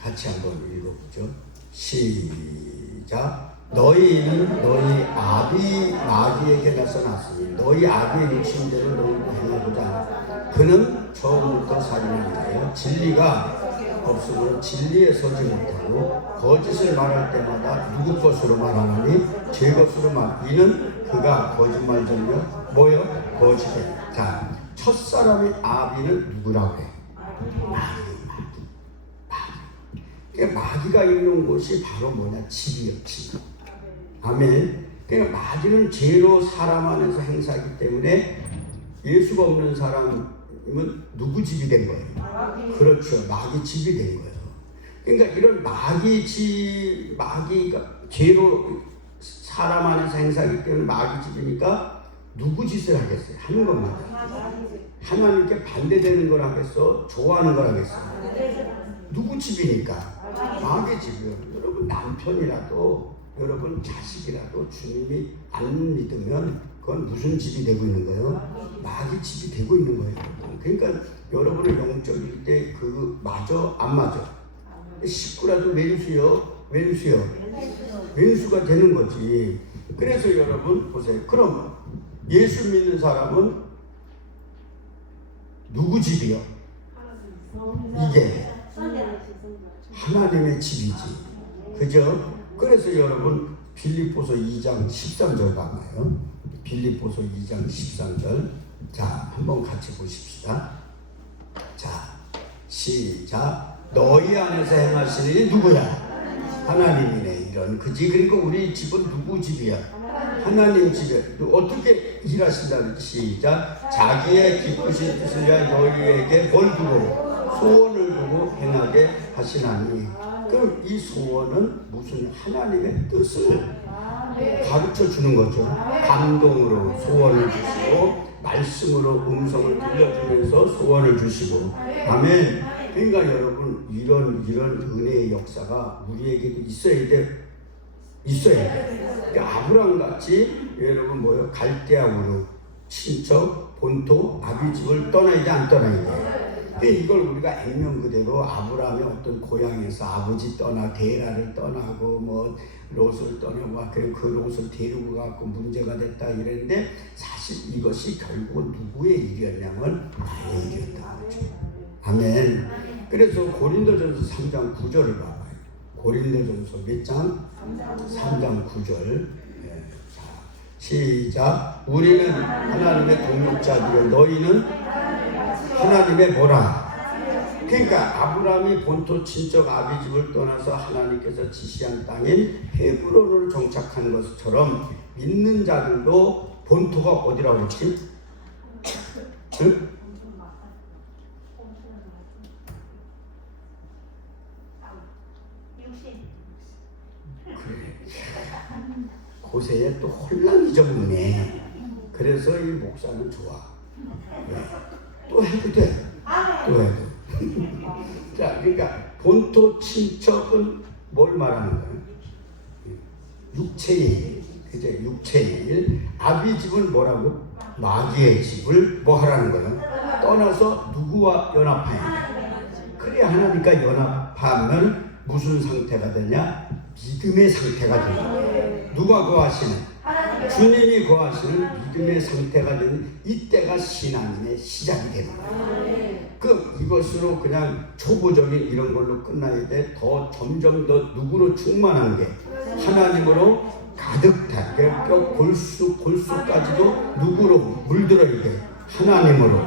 같이 한번 읽어보죠. 시작. 너희는 너희 아비 마귀에게 나서났으니 너희 아비의 육신대로 너희도 행하고자 하라. 그는 처음부터 살인한 자요 진리가 없으므로 진리에 서지 못하고 거짓을 말할 때마다 누구 것으로 말하느니 제 것으로 말. 이는 그가 거짓말쟁이여 뭐요? 거짓이다. 자, 첫사람의 아비는 누구라고 해? 마귀. 마귀가 있는 곳이 바로 뭐냐? 집이요, 집. 아멘. 그러니까 마귀는 죄로 사람 안에서 행사하기 때문에 예수가 없는 사람은 누구 집이 된 거예요? 그렇죠. 마귀 집이 된 거예요. 그러니까 이런 마귀가 죄로 사람 안에서 행사하기 때문에 마귀 집이니까 누구 짓을 하겠어요? 하는 것마다. 하나님께 반대되는 걸 하겠어? 좋아하는 걸 하겠어? 누구 집이니까? 마귀 집이요. 여러분 남편이라도 여러분 자식이라도 주님이 안 믿으면 그건 무슨 집이 되고 있는 거예요? 마귀 집이 되고 있는 거예요. 그러니까 여러분의 영적일 때 그 맞아? 안 맞아? 식구라도 왼수요? 왼수가 되는 거지. 그래서 여러분 보세요. 그럼 예수 믿는 사람은 누구 집이요? 이게 하나님의 집이지. 그죠? 그래서 여러분 빌립보서 2장 13절 봐봐요. 빌립보서 2장 13절. 자, 한번 같이 보십시다. 자, 시작. 너희 안에서 행하시는 일이 누구야? 하나님이네. 이런 그지. 그러니까 우리 집은 누구 집이야? 하나님 집에. 어떻게 일하신다는 시작. 자기의 기쁘신 뜻을 위하여 너희에게 뭘 두고 소원을 두고 행하게 하시나니. 그럼 이 소원은 무슨 하나님의 뜻을 가르쳐 주는 거죠. 감동으로 소원을 주시고 말씀으로 음성을 들려주면서 소원을 주시고. 아멘. 그러니까 여러분 이런 은혜의 역사가 우리에게도 있어야 돼. 그러니까 아브라함 같이 여러분 뭐요? 갈대아 우르 친척 본토 아비집을 떠나야 돼, 안 떠나야 돼? 근데 이걸 우리가 액면 그대로 아브라함의 어떤 고향에서 아버지 떠나 데라를 떠나고 뭐 롯을 떠나고 그 롯을 데리고 가고 문제가 됐다 이랬는데, 사실 이것이 결국은 누구의 일이었냐면 나의 일이었다. 아멘. 그래서 고린도전서 3장 9절을 봐봐요. 고린도전서 몇 장? 3장 9절. 네. 자, 시작. 우리는 하나님의 동역자들이요 너희는 하나님의 뭐라? 그러니까 아브라함이 본토 친척 아비집을 떠나서 하나님께서 지시한 땅인 헤브론을 정착한 것처럼 믿는 자들도 본토가 어디라고 그랬지? 응? 그래. 고세에 또 혼란이 좀 있네. 그래서 이 목사는 좋아. 또 해도 돼. 또 해도. 자, 그러니까 본토 친척은 뭘 말하는 거예요? 육체의 일. 그죠? 육체의 일. 아비 집은 뭐라고? 마귀의 집을 뭐 하라는 거예요? 떠나서 누구와 연합해야 돼? 그래야 하나님과 연합하면 무슨 상태가 되냐? 믿음의 상태가 되는. 누가 거하시는? 주님이 거하시는 믿음의 상태가 되는 이때가 신앙인의 시작이 되는 거예요. 그 이것으로 그냥 초보적인 이런 걸로 끝나야 돼. 더 점점 더 누구로 충만한 게 하나님으로 가득 차. 뼈 골수까지도 누구로 물들어야 돼? 하나님으로.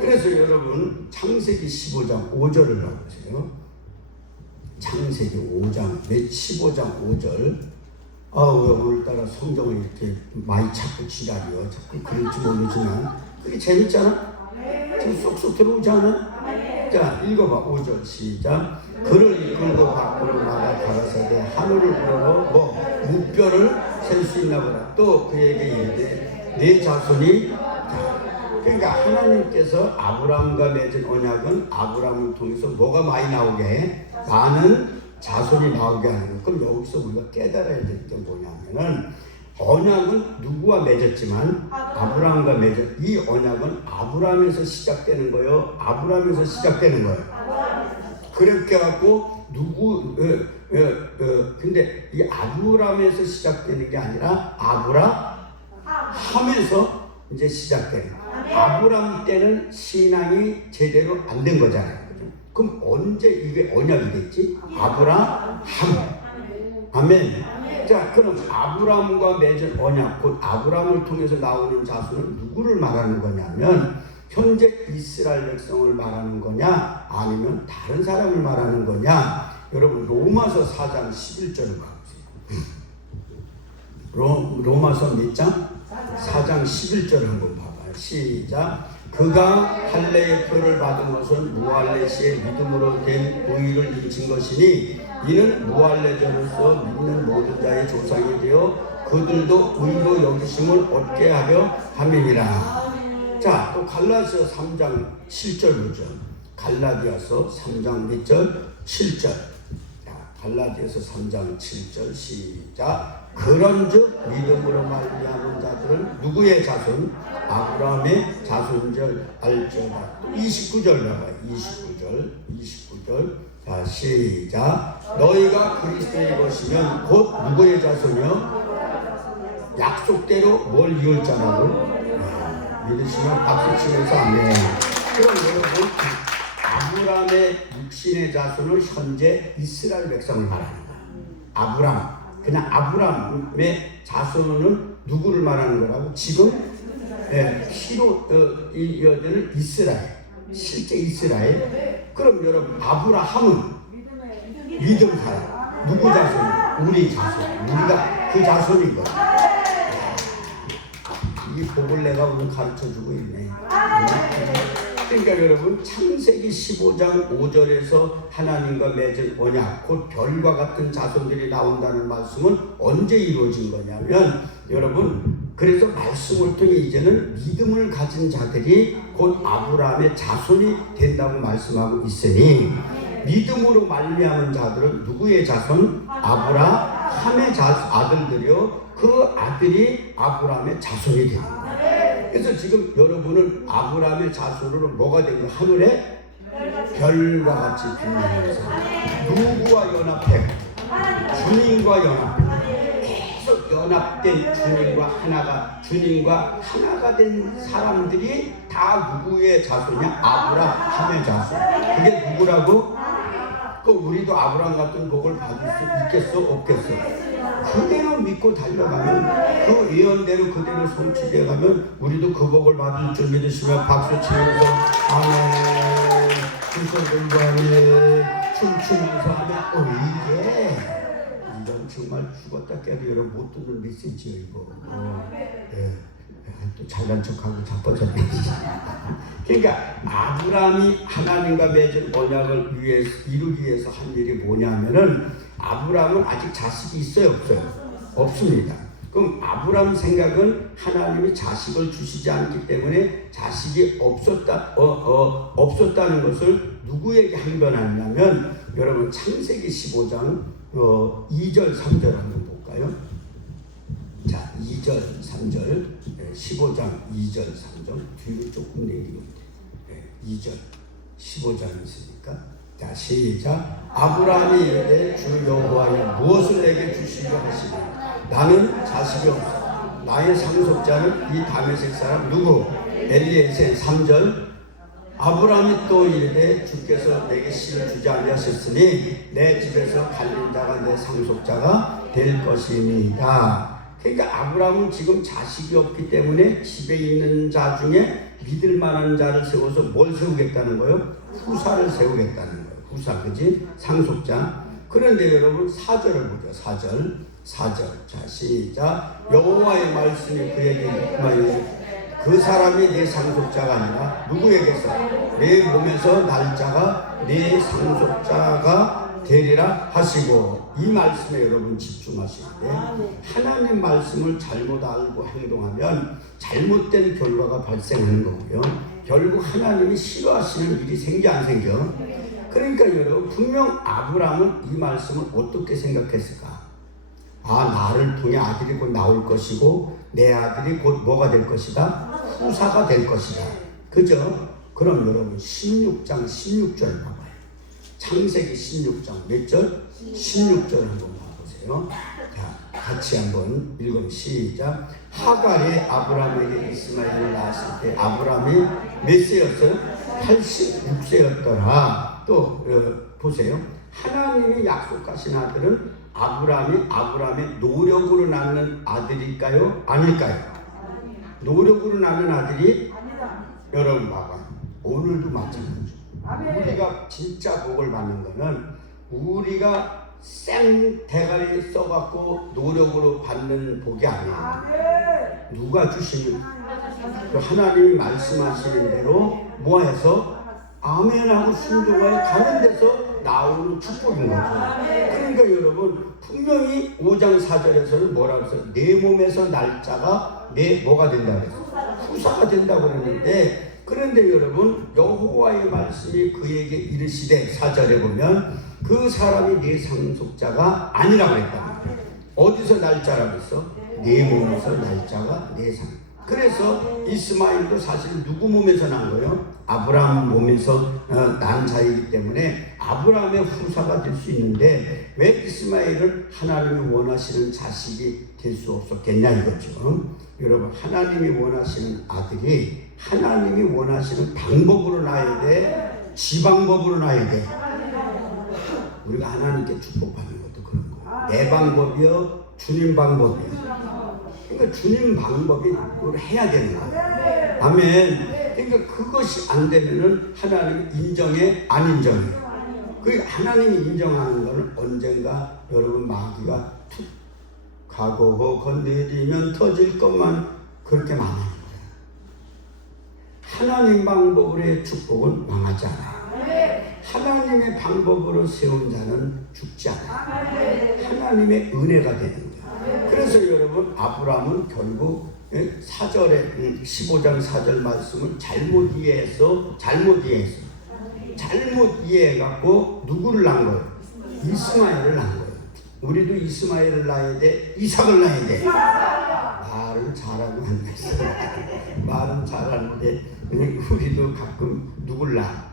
그래서 여러분 창세기 15장 5절을 봐보세요. 창세기 5장, 15장 5절. 왜 오늘따라 성경을 이렇게 많이 찾고 지랄이요. 자꾸 그럴지 모르지만 그게 재밌잖아. 지금 쏙쏙 들어오지 않아? 자, 읽어봐. 5절 시작. 그를 이끌고 밖으로 나가 가라사대 하늘을 우러러 뭐 무뼈를 셀 수 있나 보라. 또 그에게 이르되 내 자손이. 그러니까 하나님께서 아브라함과 맺은 언약은 아브라함을 통해서 뭐가 많이 나오게 해? 많은 자손이 나오게 하는 거. 그럼 여기서 우리가 깨달아야 될 게 뭐냐면은 언약은 누구와 맺었지만 아브라함과 맺은 이 언약은 아브라함에서 시작되는 거예요. 아브라함에서 시작되는 거예요. 그렇게 갖고 근데 이 아브라함에서 시작되는 게 아니라 아브라함에서 이제 시작되는 거예요. 아브라함 때는 신앙이 제대로 안 된 거잖아요. 그럼 언제 이게 언약이 됐지? 아브라함. 아멘. 자, 그럼 아브라함과 맺은 언약, 곧 아브라함을 통해서 나오는 자손은 누구를 말하는 거냐면 현재 이스라엘 백성을 말하는 거냐 아니면 다른 사람을 말하는 거냐. 여러분 로마서 4장 11절을 봐보세요. 로마서 몇 장? 4장 11절을 한번 봐봐요. 시작. 그가 할례의 표를 받은 것은 무할례시의 믿음으로 된 의의를 인친 것이니 이는 무할례자로서 믿는 모든 자의 조상이 되어 그들도 의로 여기심을 얻게 하려 함이니라. 자, 또 갈라디아서 3장 7절 보죠. 갈라디아서 3장 몇 절? 7절. 자, 갈라디아서 3장 7절 시작. 그런즉 믿음으로 말미암은 자들은 누구의 자손? 아브라함의 자손줄 알지어다. 또 29절 나와요. 29절. 자, 시작. 너희가 그리스도의 것이면 곧 누구의 자손이요? 약속대로 뭘 이룰 자라고? 믿으시면 박수 치면서 아멘. 그럼 여러분 아브라함의 육신의 자손은 현재 이스라엘 백성을 말하는 거야. 아브라함. 그냥 아브라함의 자손은 누구를 말하는 거라고? 지금 피로 이어지는 이스라엘, 실제 이스라엘. 그럼 여러분 아브라함은 믿음 사람. 누구 자손? 우리 자손. 우리가 그 자손인 거야. 이 복을 내가 오늘 가르쳐주고 있네. 그러니까 여러분 창세기 15장 5절에서 하나님과 맺은 언약 곧 별과 같은 자손들이 나온다는 말씀은 언제 이루어진 거냐면 여러분 그래서 말씀을 통해 이제는 믿음을 가진 자들이 곧 아브라함의 자손이 된다고 말씀하고 있으니 믿음으로 말미암은 자들은 누구의 자손? 아브라함의 아들들이요 그 아들이 아브라함의 자손이 됩니다. 그래서 지금 여러분은 아브라함의 자손으로 뭐가 되고 하늘에 별과 같이 빛나면서 누구와 연합해? 주님과 연합해. 계속 연합된 주님과 하나가 된 사람들이 다 누구의 자손이야? 아브라함의 자손. 그게 누구라고? 그 우리도 아브라함 같은 복을 받을 수 있겠어? 없겠어? 그대로 믿고 달려가면 그 예언대로 그대로 성취되어 가면 우리도 그 복을 받을 줄 믿으시며 박수 치면서 아멘 불성 공부하니 춤추면서 하면 이게 이건 정말 죽었다 깨도 여러분 못 듣는 메시지예요 이거. 또 잘난 척하고 자빠졌네. 그러니까 아브라함이 하나님과 맺은 언약을 이루기 위해서 한 일이 뭐냐면은 아브라함은 아직 자식이 있어요 없어요? 없습니다. 그럼 아브라함 생각은 하나님이 자식을 주시지 않기 때문에 자식이 없었다는 것을 누구에게 항변하냐면 여러분 창세기 15장 2절 3절 한번 볼까요? 자 2절 3절 15장 2절 3절 뒤로 조금 내리면 돼. 2절 15장 있으니까 자 시작 아브라함이 이르되 주 여호와여 무엇을 내게 주시려 하시니 나는 자식이 없어 나의 상속자는 이 다메섹 사람 누구 엘리에셀 3절 아브라함이 또 이르되 주께서 내게 씨를 주지 아니하셨으니 내 집에서 갈린 자가 내 상속자가 될 것이니이다. 그러니까 아브라함은 지금 자식이 없기 때문에 집에 있는 자 중에 믿을 만한 자를 세워서 뭘 세우겠다는 거예요? 후사를 세우겠다는 거예요. 후사, 그지? 상속자. 그런데 여러분 4절을 보죠. 4절. 자 시작. 여호와의 말씀이 그에게 임하여 그 사람이 내 상속자가 아니라 누구에게서? 내 몸에서 날 자가 내 상속자가 되리라 하시고 이 말씀에 여러분 집중하시는데 하나님 말씀을 잘못 알고 행동하면 잘못된 결과가 발생하는 거고요. 결국 하나님이 싫어하시는 일이 생겨 안 생겨? 그러니까 여러분 분명 아브라함은 이 말씀을 어떻게 생각했을까? 나를 통해 아들이 곧 나올 것이고 내 아들이 곧 뭐가 될 것이다? 후사가 될 것이다. 그죠? 그럼 여러분 16장 16절 봐봐요. 창세기 16장 몇 절? 16절 한번 봐보세요. 자, 같이 한번 읽으면 시작. 하갈이 아브라함에게 이스마엘을 낳았을 때 아브라함이 몇 세였어요? 86세였더라. 또 보세요. 하나님이 약속하신 아들은 아브라함의 노력으로 낳는 아들일까요? 아닐까요? 노력으로 낳는 아들이 여러분 봐봐. 오늘도 마찬가지죠. 우리가 진짜 복을 받는 거는 우리가 생 대가리 써갖고 노력으로 받는 복이 아니에요. 누가 주시는 하나님이 말씀하시는 대로 뭐해서 아멘하고 순종하여 가는 데서 나오는 축복인 거죠. 그러니까 여러분 분명히 5장 4절에서는 뭐라고 했어요? 내 몸에서 날짜가 내 뭐가 된다고 했어요? 후사가 된다고 그랬는데 그런데 여러분 여호와의 말씀이 그에게 이르시되 4절에 보면 그 사람이 내 상속자가 아니라고 했다. 어디서 날짜라고 했어? 내 몸에서 날짜가 내 상. 그래서 이스마엘도 사실 누구 몸에서 난 거예요? 아브라함 몸에서 난 자이기 때문에 아브라함의 후사가 될 수 있는데 왜 이스마엘은 하나님이 원하시는 자식이 될 수 없었겠냐 이거죠. 여러분 하나님이 원하시는 아들이 하나님이 원하시는 방법으로 낳아야 돼? 지 방법으로 낳아야 돼? 우리가 하나님께 축복받는 것도 그런 거예요. 내 방법이요? 주님 방법이요. 그러니까 주님 방법이 해야 되는 거예요. 아멘. 그러니까 그것이 안 되면은 하나님 인정해? 안 인정해? 그 하나님이 인정하는 거는 언젠가 여러분 마귀가 툭 가고 건드리면 터질 것만 그렇게 말하는 거예요. 하나님 방법으로의 축복은 망하지 않아요. 하나님의 방법으로 세운 자는 죽지 않아요. 하나님의 은혜가 되는 거예요. 그래서 여러분 아브라함은 결국 4절에 15장 4절 말씀을 잘못 이해해갖고 누구를 낳은 거예요? 이스마엘을 낳은 거예요. 우리도 이스마엘을 낳아야 돼? 이삭을 낳아야 돼? 말은 잘하고 안 됐어. 말은 잘하는데 우리도 가끔 누굴 낳아?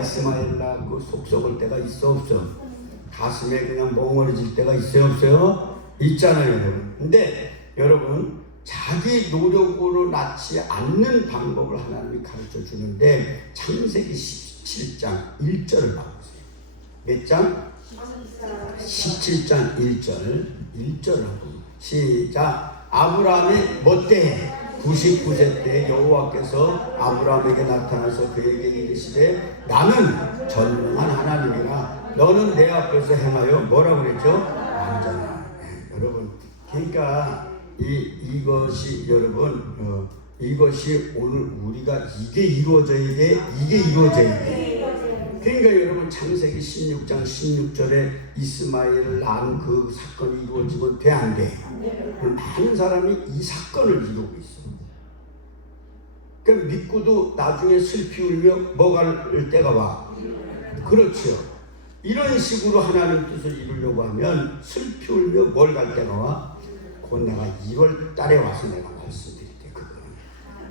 이스마엘 낳고 속 썩을 때가 있어 없어? 가슴에 그냥 멍어려질 때가 있어요 없어요? 있잖아요 여러분. 근데 여러분 자기 노력으로 낳지 않는 방법을 하나님이 가르쳐 주는데 창세기 17장 1절을 봐보세요. 몇 장? 17장 1절을 하고 시작. 아브라함이 뭣때? 99세 때 여호와께서 아브라함에게 나타나서 그에게 이르시되 나는 전능한 하나님이라 너는 내 앞에서 행하여 뭐라고 그랬죠? 완전하. 여러분 그러니까 이것이 여러분 이것이 오늘 우리가 이게 이루어져야 돼. 그러니까 여러분 창세기 16장 16절에 이스마엘을 낳은 그 사건이 이루어지면 돼 안 돼? 많은 사람이 이 사건을 이루고 있어. 그러니까 믿고도 나중에 슬피 울며 뭐갈 때가 와. 그렇죠. 이런 식으로 하나님 뜻을 이루려고 하면 슬피 울며 뭘 갈 때가 와? 곧 내가 1월 달에 와서 내가 말씀드릴게 그거는.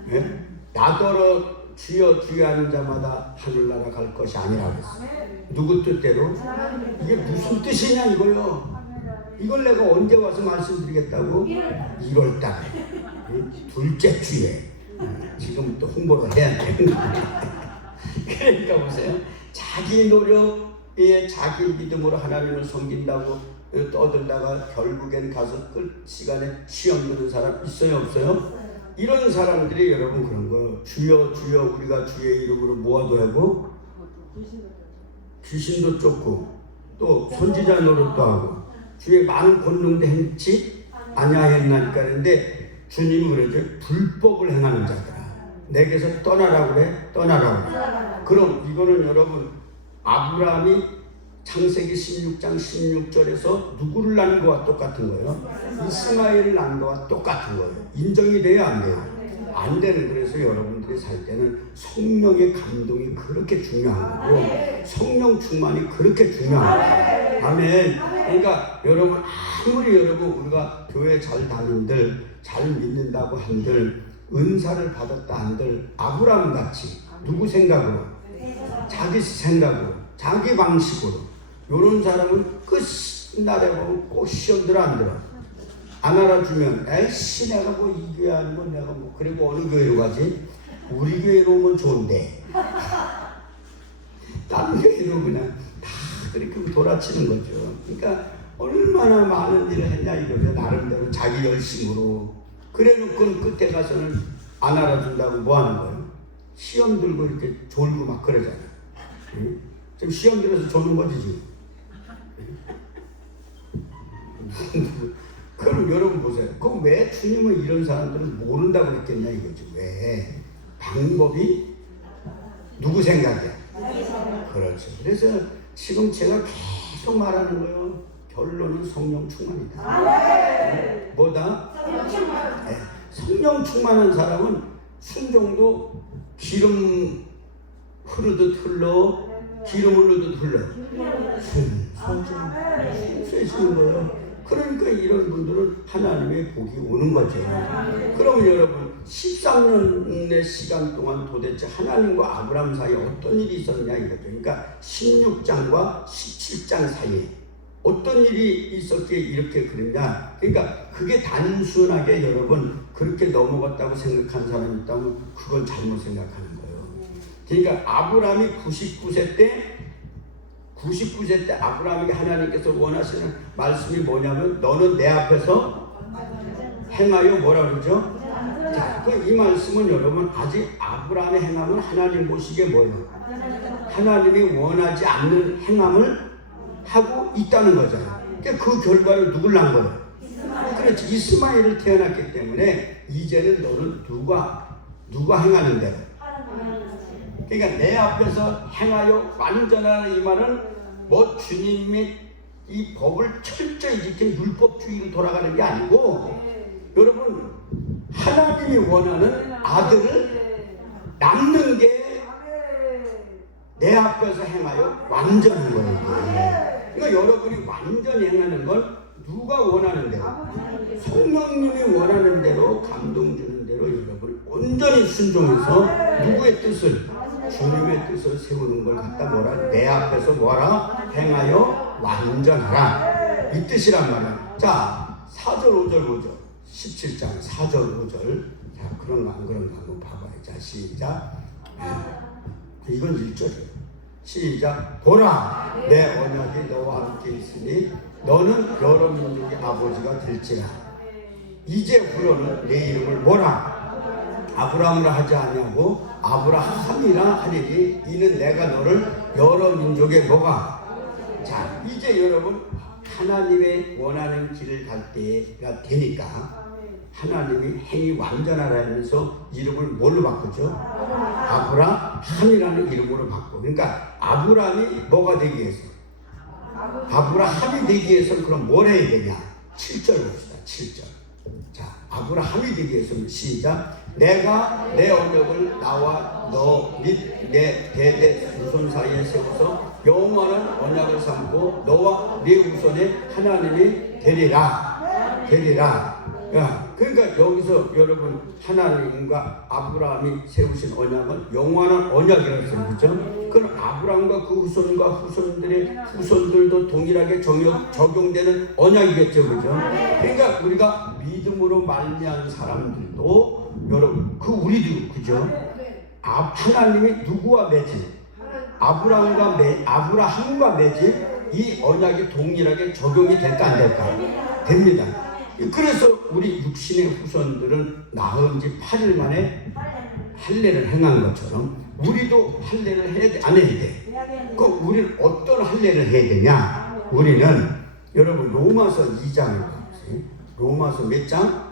네? 나더러 주여 주여 하는 자마다 하늘나라 갈 것이 아니라고 했어. 누구 뜻대로? 이게 무슨 뜻이냐 이거요. 이걸 내가 언제 와서 말씀드리겠다고? 1월 달에 둘째 주에. 지금 또 홍보를 해야 돼. 그러니까 보세요. 자기 노력에 자기 믿음으로 하나님을 섬긴다고 떠들다가 결국엔 가서 끝 시간에 시험 드는 사람 있어요 없어요? 이런 사람들이 여러분 그런 거예요. 주여 주여 우리가 주의 이름으로 모아도 하고 귀신도 쫓고 또 선지자 노릇도 하고 주의 많은 권능도 행치 아니하였나니까. 그런데 주님이 그러죠. 불법을 행하는 자들아 내게서 떠나라고 그래. 떠나라고 그래. 그럼 이거는 여러분 아브라함이 창세기 16장 16절에서 누구를 낳은 거와 똑같은 거예요. 이스마엘을 낳은 거와 똑같은 거예요. 인정이 돼야 안 돼요? 안 되는. 그래서 여러분들이 살 때는 성령의 감동이 그렇게 중요한 거고 성령 충만이 그렇게 중요한 거예요. 아멘. 그러니까 여러분 아무리 여러분 우리가 교회 잘 다닌들 잘 믿는다고 한들 은사를 받았다 한들 아브라함 같이 누구 생각으로? 자기 생각으로 자기 방식으로 요런 사람은 끝날에 보면 꼭 시험 들어 안 들어? 안 알아주면 에이씨 내가 뭐 이 교회 아니면 내가 뭐 그리고 어느 교회로 가지? 우리 교회로 오면 좋은데 다른 교회로 그냥 다 그렇게 돌아치는 거죠. 그러니까 얼마나 많은 일을 했냐 이거죠. 나름대로 자기 열심으로. 그래놓고 끝에 가서는 안 알아준다고 뭐 하는 거예요? 시험 들고 이렇게 졸고 막 그러잖아요. 응? 지금 시험 들어서 조는 거지 지금. 그럼 여러분 보세요. 그럼 왜 주님은 이런 사람들은 모른다고 그랬겠냐 이거죠. 왜? 방법이 누구 생각이야? 그렇죠. 그래서 지금 제가 계속 말하는 거예요. 결론은 성령 충만이다. 뭐다? 네. 성령 충만한 사람은 순종도 기름 흐르듯 흘러 기름 흐르듯 흘러 순수해지는 거예요. 그러니까 이런 분들은 하나님의 복이 오는 거죠. 그럼 여러분 13년의 시간 동안 도대체 하나님과 아브라함 사이에 어떤 일이 있었냐 이거죠. 그러니까 16장과 17장 사이에 어떤 일이 있었기에 이렇게 그랬냐. 그러니까 그게 단순하게 여러분 그렇게 넘어갔다고 생각한 사람이 있다면 그건 잘못 생각하는 거예요. 그러니까 아브라함이 99세 때 아브라함에게 하나님께서 원하시는 말씀이 뭐냐면 너는 내 앞에서 행하여 뭐라 그러죠? 자, 이 말씀은 여러분 아직 아브라함의 행함은 하나님 보시기에 뭐예요? 하나님이 원하지 않는 행함을 하고 있다는 거잖아요. 그러니까 그 결과를 누굴 낳은 거예요? 그렇지. 이스마엘을 태어났기 때문에 이제는 너는 누가 행하는 대로? 그러니까 내 앞에서 행하여 완전하는 이 말은 뭐 주님이 이 법을 철저히 지킨 율법주의로 돌아가는 게 아니고, 여러분 하나님이 원하는 아들을 낳는 게 내 앞에서 행하여 완전한 거예요. 그러니까 여러분이 완전히 행하는 걸 누가 원하는 대로, 성령님이 원하는 대로, 감동 주는 대로 여러분 온전히 순종해서 누구의 뜻을, 주님의 뜻을 세우는 걸 갖다 뭐라, 내 앞에서 뭐라 행하여 완전하라, 이 뜻이란 말이야. 자, 4절 5절 보죠. 17장 4절 5절. 자, 그런가 안 그런가 한번 봐봐요. 자, 시작. 이건 1절이에요. 시작. 보라, 내 언약이 너와 함께 있으니 너는 여러 민족의 아버지가 될지라. 이제 후로는 내 이름을 뭐라? 아브라함이라 하지 아니하고 아브라함이라 하리니 이는 내가 너를 여러 민족의 뭐가? 자, 이제 여러분 하나님의 원하는 길을 갈 때가 되니까 하나님이 행위 완전하라 하면서 이름을 뭘로 바꾸죠? 아브라함이라는 이름으로 바꿔. 그러니까 아브라함이 뭐가 되기 위해서? 아브라함이 되기 위해서는 그럼 뭘 해야 되냐? 7절 봅시다. 7절. 자, 아브라함이 되기 위해서는 시작. 내가 내 언약을 나와 너 및 내 대대 후손 사이에 세워서 영원한 언약을 삼고 너와 네 후손의 하나님이 되리라. 되리라. 야, 그러니까 여기서 여러분 하나님과 아브라함이 세우신 언약은 영원한 언약이라고 했어요. 그렇죠? 그럼 아브라함과 그 후손과 후손들의 후손들도 동일하게 적용되는 언약이겠죠. 그렇죠? 그러니까 우리가 믿음으로 말미암은 사람들도 여러분 그 우리도 그죠? 하나님이 누구와 맺은 아브라함과 맺은 이 언약이 동일하게 적용이 될까 안 될까? 됩니다. 그래서 우리 육신의 후손들은 낳은 지 8일 만에 할례를 행한 것처럼 우리도 할례를 해야 돼, 안 해야 돼? 그 우리는 어떤 할례를 해야 되냐? 우리는 여러분 로마서 2장을 보세요. 로마서 몇 장?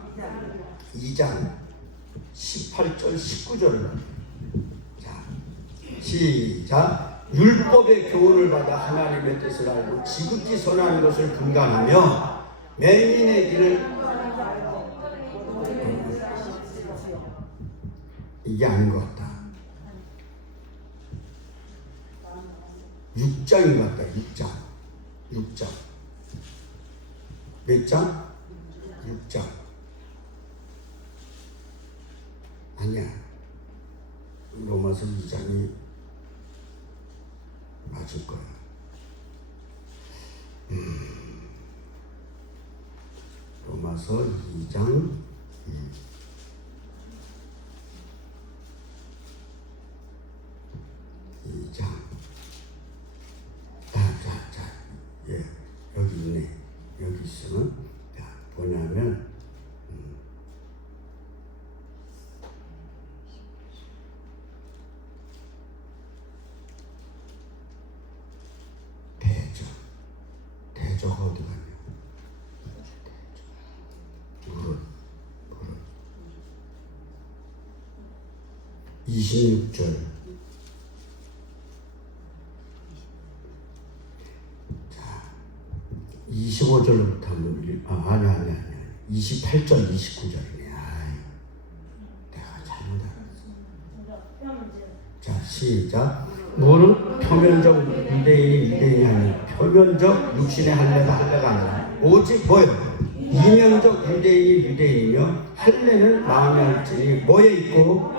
2장 18절 19절을 자, 시작. 율법의 교훈을 받아 하나님의 뜻을 알고 지극히 선한 것을 분간하며 맹인의 길을 이게 아닌 것 같다. 6장인 것 같다. 6장 몇 장? 6장 아니야. 로마서 2장이 맞을 거야. 로마서 2장 2장 자, 예, 여기 있네. 여기 있으면 자, 뭐냐면 대저가 어디 갔냐? 무릇 26절. 자, 25절부터 한번 아니 28절 29절이네. 내가 잘못 알았어. 자, 시작. 뭐는 표면적 유대인이 아니 표면적 육신의 할례가 아니라 오직 뭐예요? 이면적 유대인이며 할례는 마음에 할지니 뭐에 있고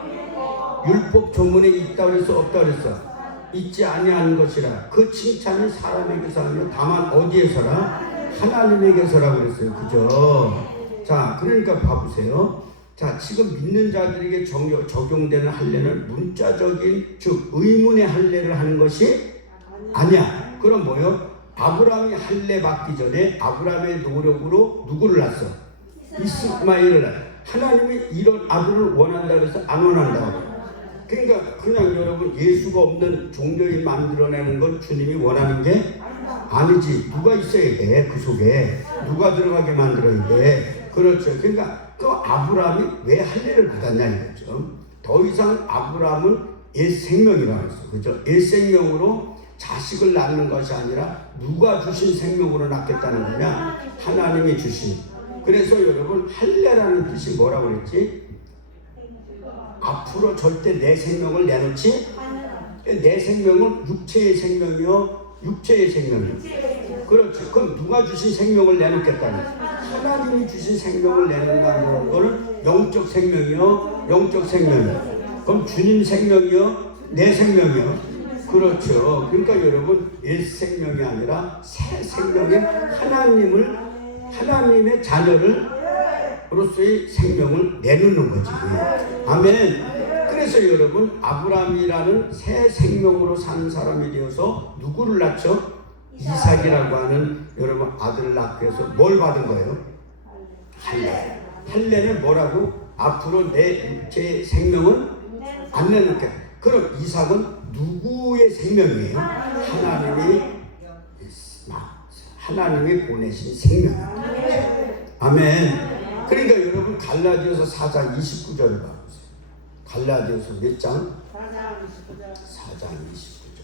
율법 조문에 있다 그래서 없다 그랬어? 있지 아니하는 것이라. 그 칭찬이 사람에게서 아니요 다만 어디에서라? 하나님에게서라 그랬어요. 그죠? 자, 그러니까 봐보세요. 자, 지금 믿는 자들에게 적용되는 할례는 문자적인 즉 의문의 할례를 하는 것이 아니야. 그럼 뭐요? 아브라함이 할례 받기 전에 아브라함의 노력으로 누구를 낳았어? 이스마엘을 낳았어. 하나님이 이런 아들을 원한다 그래서 안 원한다고. 그러니까 그냥 여러분 예수가 없는 종교인 만들어내는 건 주님이 원하는 게 아니지. 누가 있어야 돼. 그 속에 누가 들어가게 만들어야 돼. 그렇죠. 그러니까 그 아브라함이 왜 할례를 받았냐 이거죠. 더 이상 아브라함은 옛 생명이라고 했어. 그죠? 옛 생명으로 자식을 낳는 것이 아니라 누가 주신 생명으로 낳겠다는 거냐? 하나님이 주신. 그래서 여러분 할례라는 뜻이 뭐라고 그랬지? 앞으로 절대 내 생명을 내놓지? 내 생명은 육체의 생명이요, 육체의 생명이요. 그렇죠. 그럼 누가 주신 생명을 내놓겠다는? 하나님이 주신 생명을 내놓는다는 거는 영적 생명이요, 영적 생명이요. 그럼 주님 생명이요, 내 생명이요. 그렇죠. 그러니까 여러분 옛 생명이 아니라 새 생명의 하나님의 자녀로서의 생명을 내놓는 거지. 아멘. 그래서 여러분 아브라함이라는 새 생명으로 사는 사람이 되어서 누구를 낳죠? 이삭이라고 하는 여러분 아들을 낳기 위해서 뭘 받은 거예요? 할례. 할례는 뭐라고? 앞으로 제 생명은 안 내놓게. 그럼 이삭은 누구의 생명이에요? 하나님이 보내신 생명이에요. 아멘. 그러니까 여러분 갈라디아서 4장 29절을 봐보세요. 갈라디아서 몇 장? 4장 29절.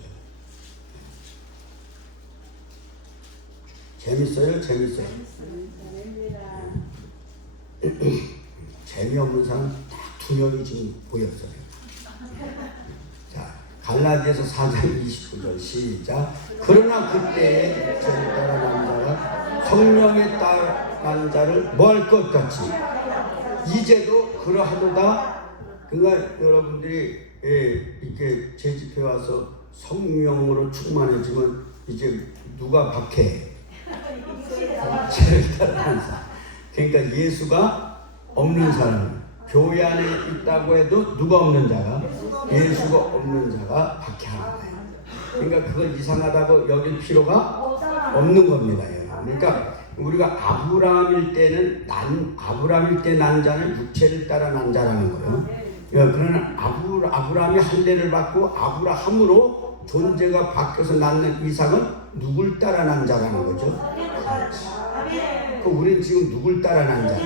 재밌어요? 재밌어요? 재미없는 사람 딱 2명이 지금 보였어요. 자, 갈라디아서 4장 29절 시작. 그러나 그때에 육체를 따라 난 자가 성령에 따라 난 자를 뭐 할 것 같이 이제도 그러하도다. 그러니까 여러분들이 이렇게 제 집에 와서 성령으로 충만해지면 이제 누가 박해? 육체를 따라 난 사람. 그러니까 예수가 없는 사람, 교회 안에 있다고 해도 누가 없는 자가? 예수가 없는 자가 박해하는 거예요. 그러니까 그걸 이상하다고 여길 필요가 없는 겁니다. 그러니까 우리가 아브라함일 때 난 자는 육체를 따라 난 자라는 거예요. 그러나 아브라함이 할례를 받고 아브라함으로 존재가 바뀌어서 낳는 이삭은 누굴 따라 난 자라는 거죠? 우리는 지금 누굴 따라 난 자?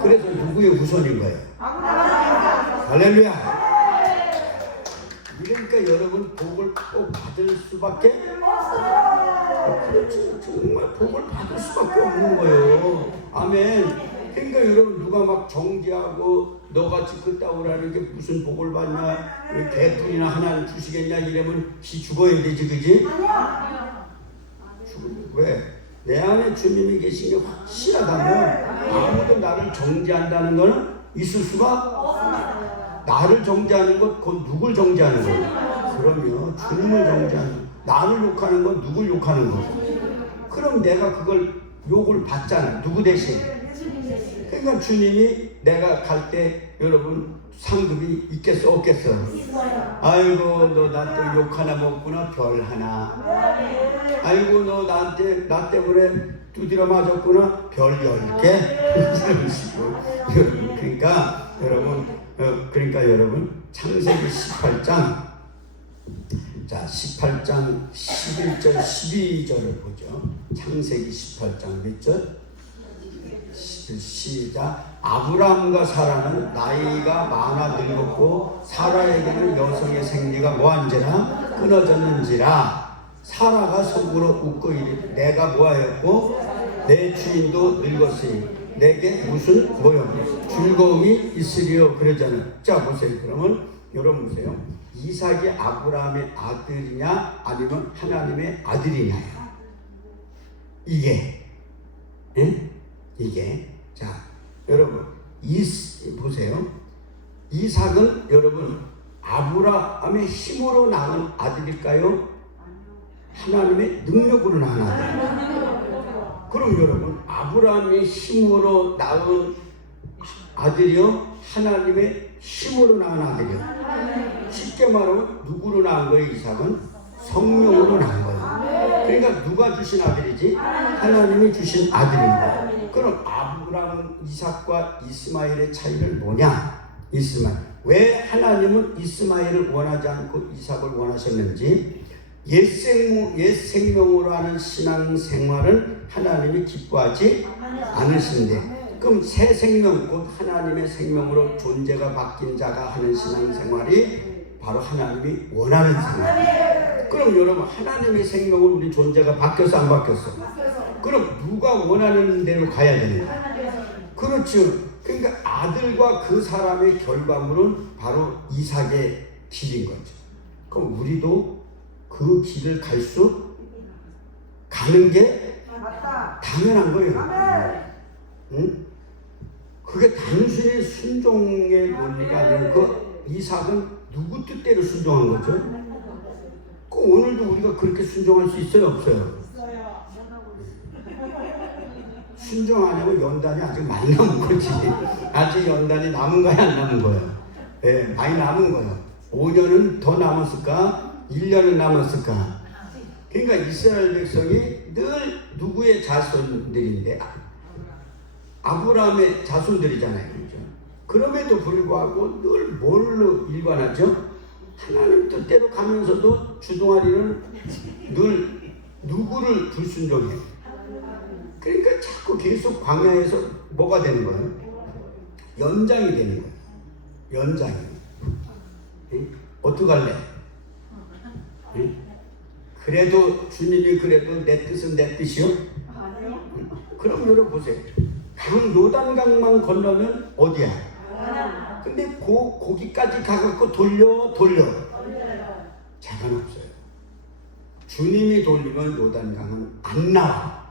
그래서 누구의 우선인 거예요? 할렐루야! 그러니까 여러분 복을 꼭 받을 수밖에 그렇죠. 정말 복을 받을 수밖에 없는 거예요. 아멘. 그러니까 여러분 누가 막 정죄하고 너같이 그따오라는 게 무슨 복을 받냐, 개뿔이나 하나는 주시겠냐 이러면 지 죽어야 되지, 그지? 왜? 내 안에 주님이 계신 게 확실하다면 아무도 나를 정죄한다는 것은 있을 수가 없습니다. 나를 정죄하는 것, 그건 누굴 정죄하는 거예요? 그럼요, 주님을 정죄하는, 나를 욕하는 건 누굴 욕하는 거예요? 그럼 내가 그걸 욕을 받잖아. 누구 대신? 그러니까 주님이 내가 갈 때 여러분 상급이 있겠어 없겠어? 아이고 너 나한테 욕 하나 먹구나, 별 하나. 아이고 너 나 때문에 두드려 맞았구나, 별 10개. 이런 식으로 여러분, 그러니까 여러분 창세기 18장, 자 18장 11절 12절을 보죠. 창세기 18장 몇 절? 시작. 아브라함과 사라는 나이가 많아 늙었고 사라에게는 여성의 생리가 뭐한지라 끊어졌는지라. 사라가 속으로 웃고 이르되 내가 뭐하였고 내 주인도 늙었으니 내게 무슨 뭐요 즐거움이 있으리요 그러잖아요. 자 보세요. 그러면 여러분 보세요. 이삭이 아브라함의 아들이냐 아니면 하나님의 아들이냐요. 이게 자 여러분 보세요. 이삭은 여러분 아브라함의 힘으로 낳은 아들일까요? 하나님의 능력으로 낳은 아들. 그럼 여러분 아브라함의 힘으로 낳은 아들이요? 하나님의 힘으로 낳은 아들이요? 쉽게 말하면 누구로 낳은 거예요? 이삭은 성령으로 낳은 거예요. 그러니까 누가 주신 아들이지? 하나님이 주신 아들입니다. 그럼 아브라함, 이삭과 이스마엘의 차이는 뭐냐? 이스마엘. 왜 하나님은 이스마엘을 원하지 않고 이삭을 원하셨는지? 옛 생명으로 하는 신앙생활은 하나님이 기뻐하지 않으신데, 그럼 새 생명, 곧 하나님의 생명으로 존재가 바뀐 자가 하는 신앙생활이 바로 하나님이 원하는 생명. 그럼 여러분 하나님의 생명은 우리 존재가 바뀌었어 안 바뀌었어? 그럼 누가 원하는 대로 가야 되는 거야? 그렇죠. 그러니까 아들과 그 사람의 결과물은 바로 이삭의 길인 거죠. 그럼 우리도 그 길을 가는 게 당연한 거예요. 응? 그게 단순히 순종의 논리가 아니고 그 이삭은 누구 뜻대로 순종한 거죠? 그 오늘도 우리가 그렇게 순종할 수 있어요, 없어요? 순종 안 하면 연단이 아직 많이 남은 거지. 아직 연단이 남은 거야, 안 남은 거야? 예, 많이 남은 거야. 5년은 더 남았을까? 1년은 남았을까? 그러니까 이스라엘 백성이 늘 누구의 자손들인데? 아브라함의 자손들이잖아요. 그렇죠? 그럼에도 불구하고 늘 뭘로 일관하죠? 하나님 뜻대로 가면서도 주동아리는 늘 누구를 불순종해요? 그러니까 자꾸 계속 광야에서 뭐가 되는 거예요? 연장이 되는 거예요. 연장이. 어떡할래? 그래도 주님이 그래도 내 뜻은 내 뜻이요? 그럼 여러분 보세요. 요단강만 건너면 어디야? 근데 거기까지 가갖고 돌려 상관없어요. 주님이 돌리면 요단강은 안 나와.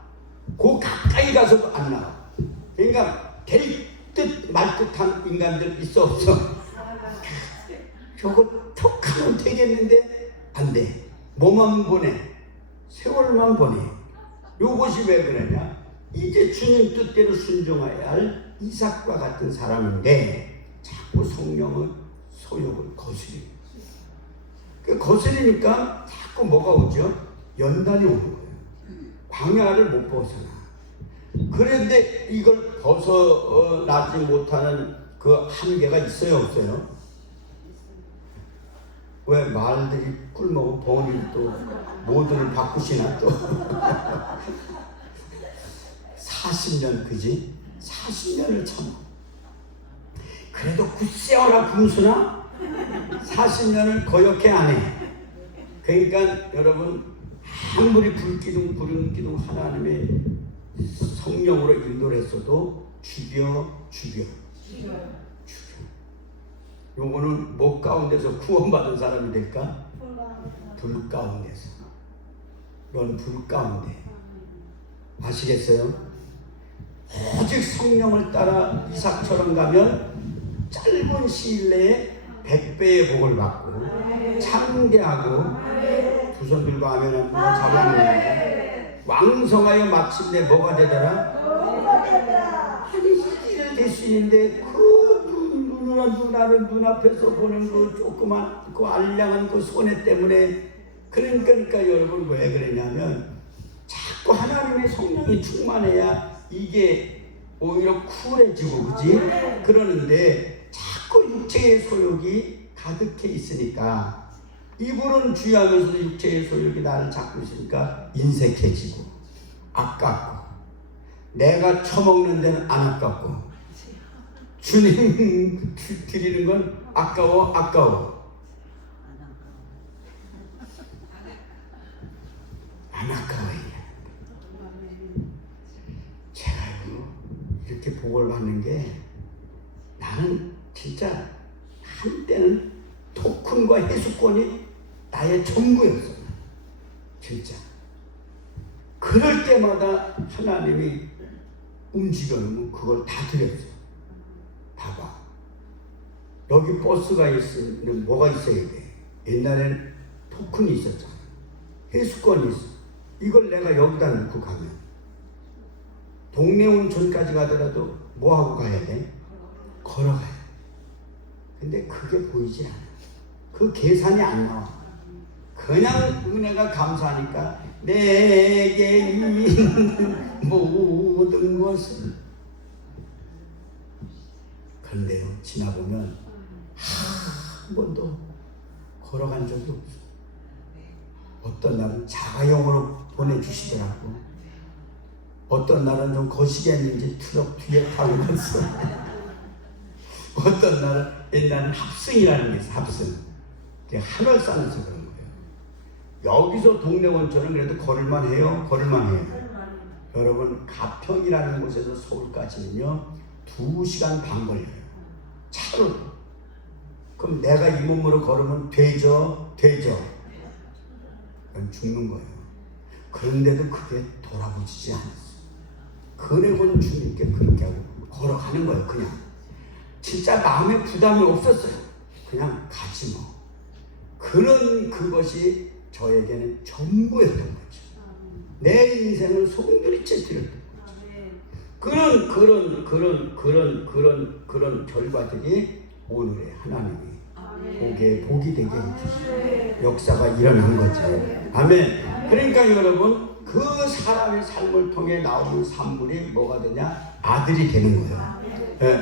가까이 가서도 안 나와. 그러니까 될 듯 말 듯한 인간들 있어 없어? 저거 톡 하면 되겠는데 안 돼. 뭐만 보내? 세월만 보내. 요것이 왜 그러냐? 이제 주님 뜻대로 순종해야 할 이삭과 같은 사람인데 자꾸 성령의 소욕을 거스리는 거예요. 거스리니까 자꾸 뭐가 오죠? 연단이 오는 거예요. 광야를 못 벗어나. 그런데 이걸 벗어나지 못하는 그 한계가 있어요, 없어요? 왜 말들이 꿀먹은 본인 또 모두를 바꾸시나 또 40년 그지? 40년을 참아. 그래도 굳세어라 금수나 40년을 거역해 안 해. 그러니까 여러분 아무리 불기둥 하나님의 성령으로 인도를 했어도 죽여. 요거는 목 가운데서 구원받은 사람이 될까? 불 가운데서. 넌 불 가운데. 아시겠어요? 오직 성령을 따라 이삭처럼 가면 짧은 시일 내에 100배의 복을 받고 창대하고 두 손 들고 아멘 한번 잡아놓는 왕성하여 마침내 뭐가 되더라? 아니 이를 될 수 있는데 나를 눈앞에서 보는 그 조그만 그 알량한 그 손해 때문에 그러니까 여러분 왜 그러냐면 자꾸 하나님의 성령이 충만해야 이게 오히려 쿨해지고 그지? 그러는데 자꾸 육체의 소욕이 가득해 있으니까 이불은 주의하면서도 육체의 소욕이 나를 잡고 있으니까 인색해지고 아깝고 내가 처먹는 데는 안 아깝고 주님 드리는 건 아까워 안 아까워요. 제가 이렇게 복을 받는 게 나는 진짜 한때는 토큰과 해수권이 나의 전부였어. 진짜. 그럴 때마다 하나님이 움직여놓으면 그걸 다 드렸어. 봐봐. 여기 버스가 있으면 뭐가 있어야 돼? 옛날에는 토큰이 있었잖아. 해수권이 있어. 이걸 내가 여기다 넣고 가면 동네 온천까지 가더라도 뭐하고 가야 돼? 걸어가야 돼. 근데 그게 보이지 않아. 그 계산이 안 나와. 그냥 은혜가 감사하니까 내게 있는 모든 것을. 그런데요, 지나보면 한 번도 걸어간 적이 없어. 어떤 날은 자가용으로 보내주시더라고. 어떤 날은 좀 거시기했는지 트럭 뒤에 타고 갔어. 어떤 날은 옛날엔 합승이라는 게 있어, 합승. 하늘 산에서 그런 거예요. 여기서 동네 원천은 그래도 걸을만 해요. 여러분 가평이라는 곳에서 서울까지는요 2시간 반 걸려요. 차로. 그럼 내가 이 몸으로 걸으면 되죠. 그럼 죽는 거예요. 그런데도 그게 돌아보지지 않았어요. 그래고는 주님께 그렇게 하고 걸어가는 거예요. 그냥 진짜 마음에 부담이 없었어요. 그냥 가지 뭐. 그것이 저에게는 전부였던 거죠. 내 인생을 송두리째 드렸던 거죠. 그런 결과들이 오늘의 하나님이 복이 되게 해주시고 역사가 일어난 거죠. 아멘. 그러니까 여러분 그 사람의 삶을 통해 나오는 산물이 뭐가 되냐? 아들이 되는 거예요.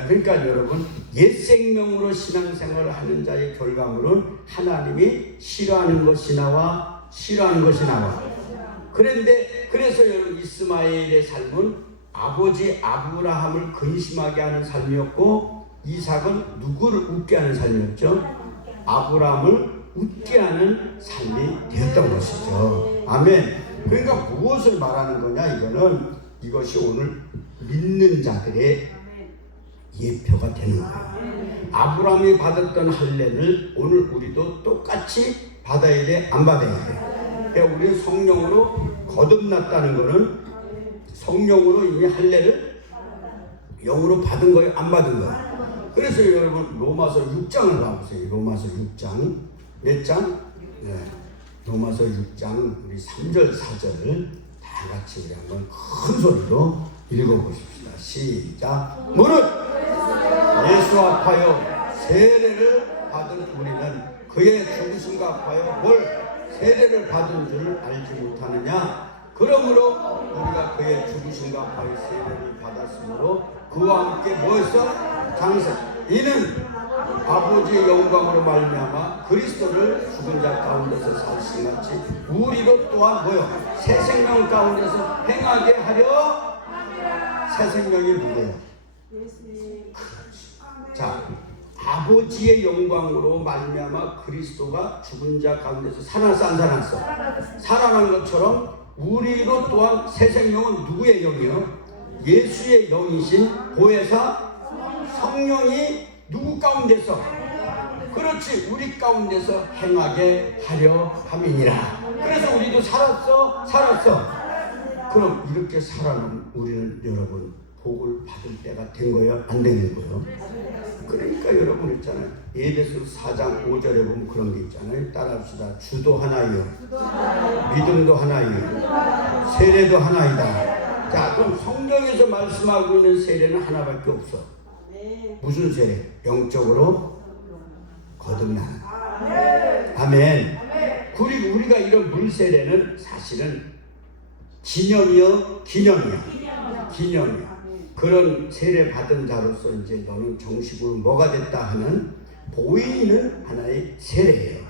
그러니까 여러분 옛 생명으로 신앙생활을 하는 자의 결과물은 하나님이 싫어하는 것이 나와 그래서 여러분 이스마엘의 삶은 아버지 아브라함을 근심하게 하는 삶이었고 이삭은 누구를 웃게 하는 삶이었죠? 아브라함을 웃게 하는 삶이 되었던 것이죠. 아멘. 그러니까 무엇을 말하는 거냐? 이것이 오늘 믿는 자들의 예표가 되는 거예요. 아브라함이 받았던 할례를 오늘 우리도 똑같이 받아야 돼? 안 받아야 돼? 그러니까 우리는 성령으로 거듭났다는 것은 성령으로 이미 할례를 영으로 받은 거예요? 안 받은 거예요? 그래서 여러분 로마서 6장을 봐보세요. 로마서 6장 몇 장? 네. 로마서 6장 우리 3절 4절을 다 같이 우리 한번 큰 소리로 읽어보십시다. 시작. 무릇 예수 합하여 세례를 받은 우리는 그의 죽으심과 합하여 뭘 세례를 받은 줄 알지 못하느냐? 그러므로 우리가 그의 죽으심과 합하여 세례를 받았으므로 그와 함께 뭐였어? 장세. 이는 아버지의 영광으로 말미암아 그리스도를 죽은 자 가운데서 살신 같이 우리로 또한 뭐요? 새 생명 가운데서 행하게 하려. 새 생명이 누구예요? 자, 아버지의 영광으로 말미암아 그리스도가 죽은 자 가운데서 살아났어 안 살아났어? 살아난 것처럼 우리로 또한 새 생명은 누구의 영이요? 예수의 영이신 보혜사 성령이 누구 가운데서? 그렇지, 우리 가운데서 행하게 하려 함이니라. 그래서 우리도 살았어. 그럼 이렇게 살아난 우리는 여러분 복을 받을 때가 된 거예요? 안 되는 거예요? 그러니까 여러분 있잖아요. 에베소 4장 5절에 보면 그런 게 있잖아요. 따라합시다. 주도 하나이요, 믿음도 하나이요, 세례도 하나이다. 자, 그럼 성경에서 말씀하고 있는 세례는 하나밖에 없어. 무슨 세례? 영적으로 거듭나는. 아멘. 그리고 우리가 이런 물세례는 사실은 기념이야. 그런 세례 받은 자로서 이제 너는 정식으로 뭐가 됐다 하는 보이는 하나의 세례예요.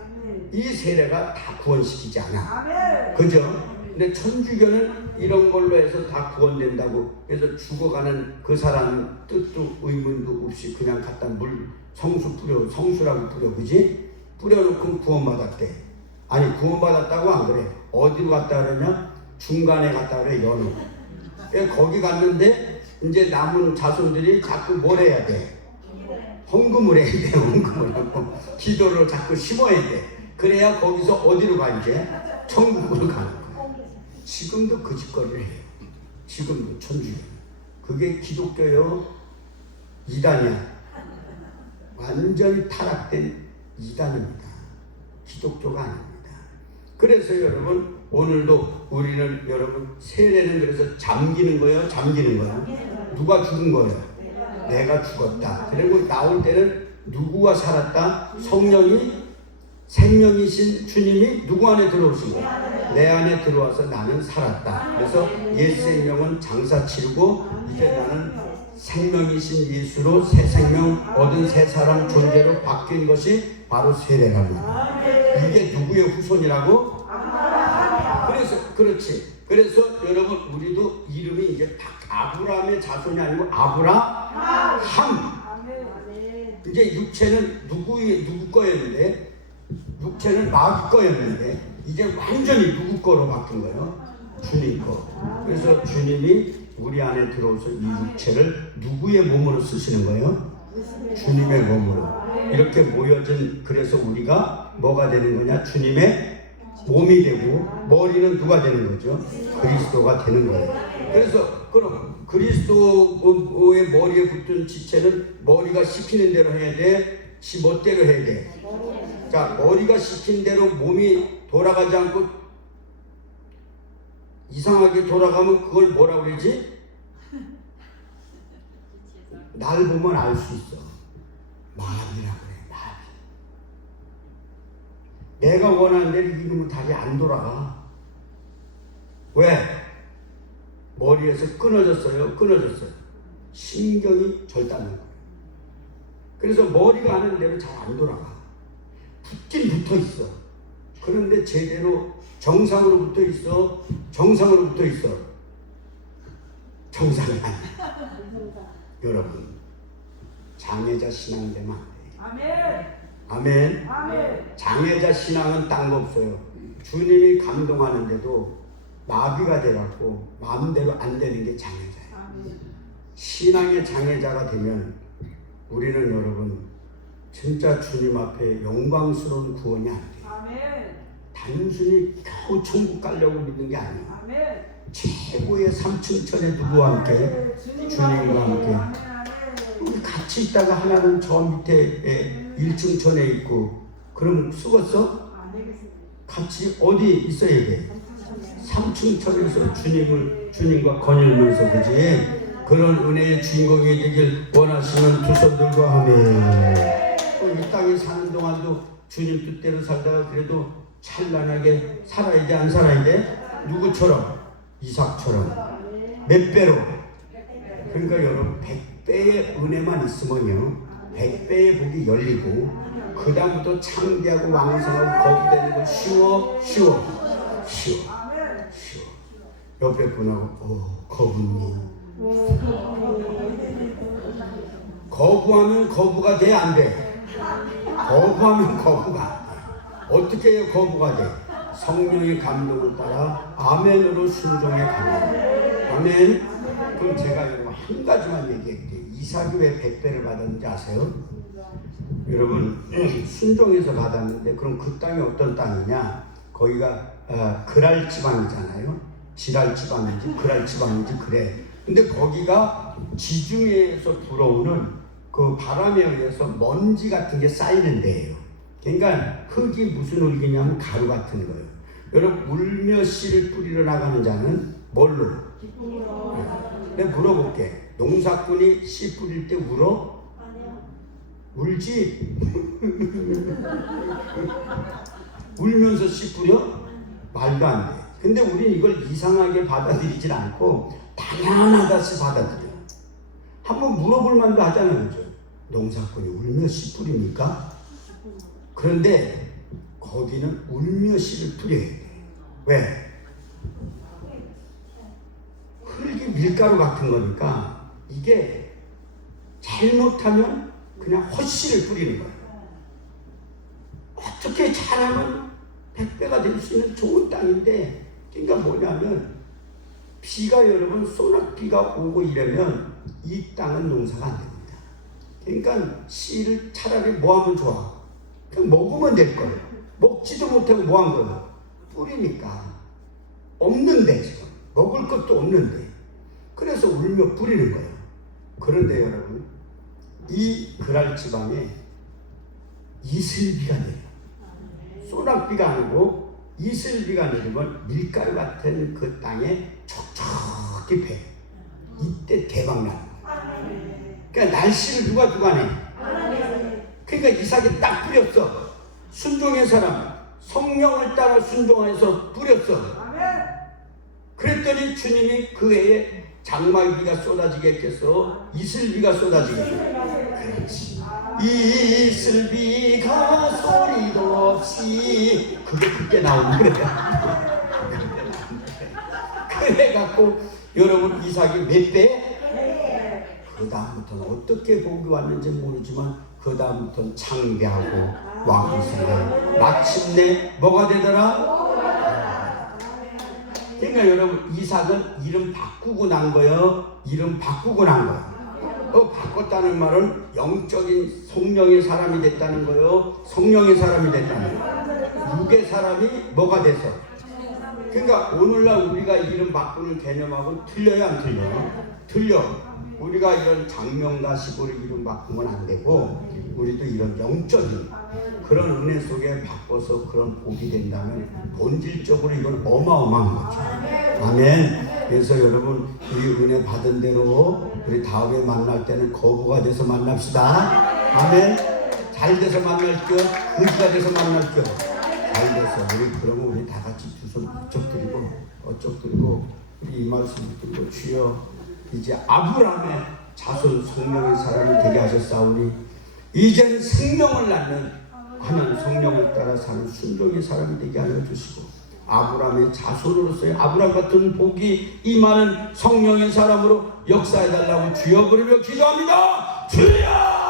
이 세례가 다 구원시키지 않아. 그죠? 근데 천주교는 이런 걸로 해서 다 구원된다고. 그래서 죽어가는 그 사람은 뜻도 의문도 없이 그냥 갖다 물 성수라고 뿌려, 그지? 뿌려놓고 구원받았대. 아니, 구원받았다고 안 그래. 어디로 갔다 그러냐? 중간에 갔다 그래, 연우. 거기 갔는데 이제 남은 자손들이 자꾸 뭘 해야 돼? 헌금을 해야 돼. 헌금을 하고 기도를 자꾸 심어야 돼. 그래야 거기서 어디로 가? 이제 천국으로 가는 거야. 지금도 그 짓거리를 해요. 지금도 천주교. 그게 기독교요? 이단이야. 완전히 타락된 이단입니다. 기독교가 아닙니다. 그래서 여러분 오늘도 우리는 여러분 세례는 그래서 잠기는 거예요? 누가 죽은 거예요? 내가 죽었다. 그리고 나올 때는 누구가 살았다? 성령이 생명이신 주님이 누구 안에 들어오신 거예요? 내 안에 들어와서 나는 살았다. 그래서 옛 생명은 장사 치르고 이제 나는 생명이신 예수로 새 생명 얻은 새 사람 존재로 바뀐 것이 바로 세례랍니다. 이게 누구의 후손이라고? 그렇지. 그래서 여러분 우리도 이름이 이제 아브라함의 자손이 아니고 아브라함. 이제 육체는 누구 거였는데 육체는 마귀 거였는데 이제 완전히 누구 거로 바뀐 거예요? 주님 거. 그래서 주님이 우리 안에 들어오서 이 육체를 누구의 몸으로 쓰시는 거예요? 주님의 몸으로. 이렇게 모여진, 그래서 우리가 뭐가 되는 거냐? 주님의 몸이 되고, 머리는 누가 되는 거죠? 그리스도가 되는 거예요. 그래서 그럼 그리스도의 머리에 붙은 지체는 머리가 시키는 대로 해야 돼? 지 멋대로 해야 돼? 자, 머리가 시킨 대로 몸이 돌아가지 않고 이상하게 돌아가면 그걸 뭐라고 그러지? 날 보면 알 수 있어. 마비라고 그래, 마비. 내가 원하는 대로 이러면 다리 안 돌아가. 왜? 머리에서 끊어졌어요? 끊어졌어요. 신경이 절단된 거예요. 그래서 머리가 하는 대로 잘 안 돌아가. 붙긴 붙어 있어. 그런데 제대로 정상으로 붙어 있어? 정상으로 붙어 있어? 정상이 아니야. 여러분, 장애자 신앙 되면 안 돼요. 아멘. 아멘. 장애자 신앙은 딴 거 없어요. 주님이 감동하는데도 마비가 돼갖고 마음대로 안 되는 게 장애자예요. 신앙의 장애자가 되면 우리는 여러분 진짜 주님 앞에 영광스러운 구원이 안 돼요. 단순히 겨우 천국 가려고 믿는 게 아니에요. 최고의 삼층천에 누구와 함께? 주님과 함께. 우리 같이 있다가 하나는 저 밑에 1층천에 있고, 그럼 쓰겄어? 같이 어디 있어야 돼? 3층천에서 주님과 거닐면서, 그지? 그런 은혜의 주인공이 되길 원하시는 두 손 들고 아멘. 이 땅에 사는 동안도 주님 뜻대로 살다가 그래도 찬란하게 살아야 돼, 안 살아야 돼? 누구처럼? 이삭처럼. 몇 배로? 그러니까 여러분 100배의 은혜만 있으면요 100배의 복이 열리고 그 다음부터 창대하고 왕성하고 거기 되는 건 쉬워. 옆에 분하고 거부님. 거부하면 거부가 돼, 안 돼? 거부하면 거부가. 어떻게 해요, 거부가 돼? 성령의 감동을 따라 아멘으로 순종해 가는. 아멘. 그럼 제가 여러분 한 가지만 얘기할게요. 이삭이 왜 100배를 받았는지 아세요? 여러분 순종해서 받았는데, 그럼 그 땅이 어떤 땅이냐? 거기가 그랄 지방이잖아요. 지랄 지방인지 그랄 지방인지 그래. 근데 거기가 지중해에서 불어오는 그 바람에 의해서 먼지 같은 게 쌓이는 데예요. 그러니까 흙이 무슨 흙이냐면 가루 같은 거예요. 여러분 울며 씨를 뿌리러 나가는 자는 뭘로? 내가 물어볼게. 농사꾼이 씨 뿌릴 때 울어? 울지? 울면서 씨 뿌려? 말도 안 돼. 근데 우린 이걸 이상하게 받아들이질 않고 당연하다시 받아들여. 한번 물어볼 만도 하잖아요, 그죠? 농사꾼이 울며 씨 뿌립니까? 그런데 거기는 울며 씨를 뿌려야 돼. 왜? 흙이 밀가루 같은 거니까 이게 잘못하면 그냥 헛씨를 뿌리는 거예요. 어떻게 잘하면 100배가 될 수 있는 좋은 땅인데, 그러니까 뭐냐면 비가 여러분 소낙비가 오고 이러면 이 땅은 농사가 안 됩니다. 그러니까 씨를 차라리 뭐 하면 좋아? 그냥 먹으면 될 거예요. 먹지도 못하고 뭐 한 거예요? 뿌리니까. 없는데 지금 먹을 것도 없는데, 그래서 울며 뿌리는 거예요. 그런데 여러분 이 그랄 지방에 이슬비가 내려요. 소낙비가 아니고 이슬비가 내리면 밀가루 같은 그 땅에 촉촉히 배. 이때 대박 나는 거예요. 그러니까 날씨를 누가 내? 그러니까 이삭이 딱 뿌렸어. 순종의 사람, 성령을 따라 순종해서 뿌렸어. 그랬더니 주님이 그 해에 장마비가 쏟아지게 했겠어? 이슬비가 쏟아지게 했어? 그렇지. 이슬비가 소리도 없이, 그게 그때 나오는 거야. 그래갖고 여러분 이삭이 몇 배? 그 다음부터는 어떻게 복이 왔는지 모르지만 그 다음부터는 창대하고 왕성해. 마침내 뭐가 되더라? 그러니까 여러분, 이삭은 이름 바꾸고 난 거예요. 이름 바꾸고 난 거예요. 바꿨다는 말은 영적인 성령의 사람이 됐다는 거예요. 성령의 사람이 됐다는 거예요. 육의 사람이 뭐가 돼서. 그러니까 오늘날 우리가 이름 바꾸는 개념하고 틀려요, 안 틀려요? 틀려. 우리가 이런 장명가식으로 이름 바꾸면 안 되고, 우리도 이런 영적인 그런 은혜 속에 바꿔서 그런 복이 된다면 본질적으로 이건 어마어마한 거죠. 아멘. 그래서 여러분, 이 은혜 받은 대로 우리 다음에 만날 때는 거부가 돼서 만납시다. 아멘. 잘 돼서 만날게요. 의지가 돼서 만날게요. 잘 돼서. 우리 그러면 우리 다 같이 두 손 어쩍 들고 우리 이 말씀 듣고, 주여 이제 아브라함의 자손 성령의 사람이 되게 하셨사오니 이젠 생명을 낳는 하나님 성령을 따라 사는 순종의 사람이 되게 하여 주시고, 아브라함의 자손으로서의 아브라함 같은 복이 임하는 성령의 사람으로 역사해달라고 주여 부르며 기도합니다. 주여!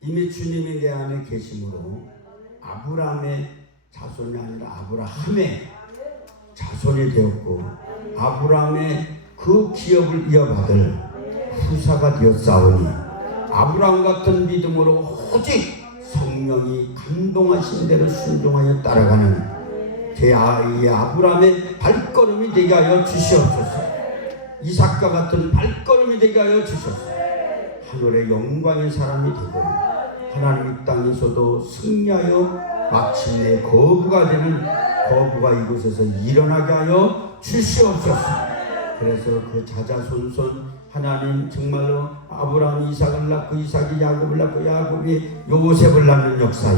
이미 주님이 내 안에 계심으로 아브라함의 자손이 아니라 아브라함의 자손이 되었고, 아브라함의 그 기업을 이어받을 후사가 되었사오니, 아브라함 같은 믿음으로 오직 성령이 감동하신 대로 순종하여 따라가는 제 아이의 아브라함의 발걸음이 되게 하여 주시옵소서. 이삭과 같은 발걸음이 되게 하여 주시옵소서. 하늘의 영광의 사람이 되고 하나님 이 땅에서도 승리하여 마침내 거부가 되는 거부가 이곳에서 일어나게 하여 주시옵소서. 그래서 그 자자손손 하나님 정말로 아브라함이 이삭을 낳고 이삭이 야곱을 낳고 야곱이 요셉을 낳는 역사에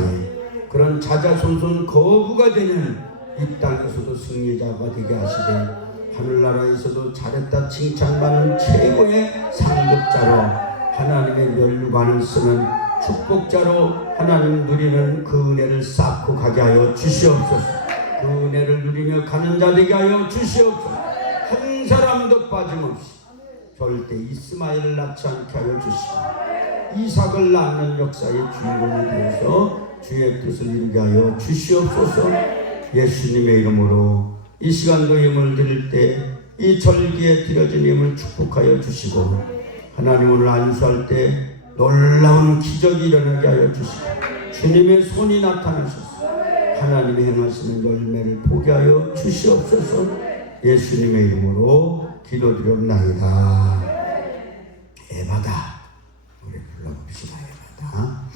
그런 자자손손 거부가 되는 이 땅에서도 승리자가 되게 하시되, 하늘나라에서도 잘했다 칭찬받는 최고의 상급자로 하나님의 면류관을 쓰는 축복자로 하나님 누리는 그 은혜를 쌓고 가게 하여 주시옵소서. 그 은혜를 누리며 가는 자 되게 하여 주시옵소서. 한 사람도 빠짐없이 절대 이스마엘을 낳지 않게 하여 주시고, 이삭을 낳는 역사의 주인공이 되어서 주의 뜻을 이루게 하여 주시옵소서. 예수님의 이름으로 이 시간도 예물을 드릴 때 이 절기에 드려진 예물 축복하여 주시고, 하나님 오늘 안수할 때 놀라운 기적이 일어나게 하여 주시고, 주님의 손이 나타나셔서 하나님이 행하시는 열매를 보게 하여 주시옵소서. 예수님의 이름으로 기도드렸나이다. 에바다. 우리 불러봅시다. 에바다.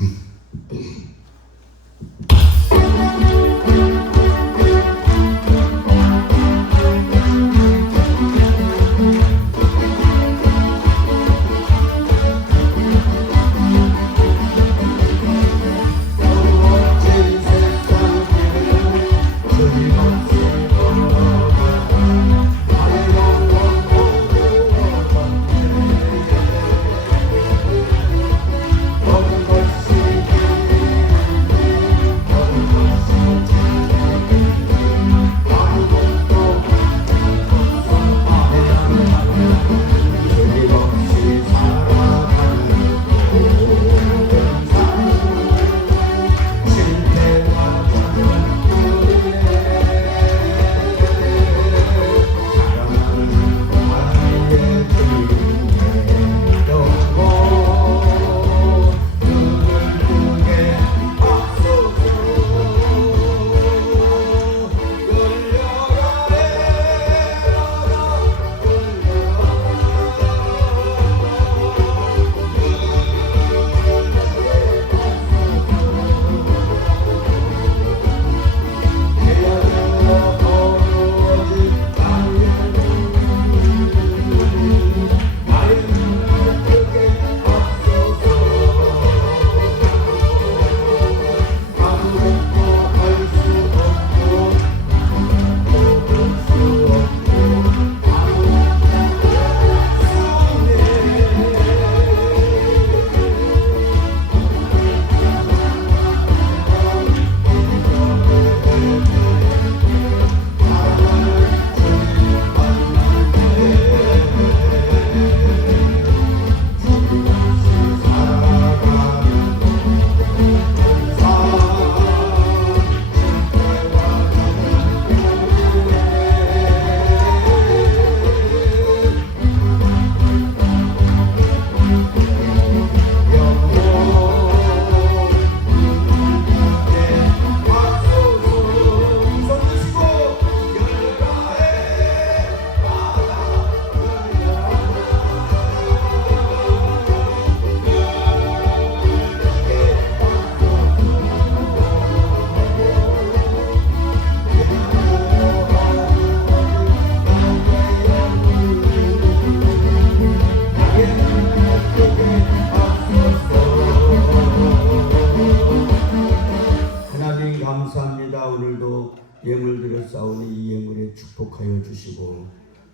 감사합니다. 오늘도 예물 드려 싸우니 이 예물에 축복하여 주시고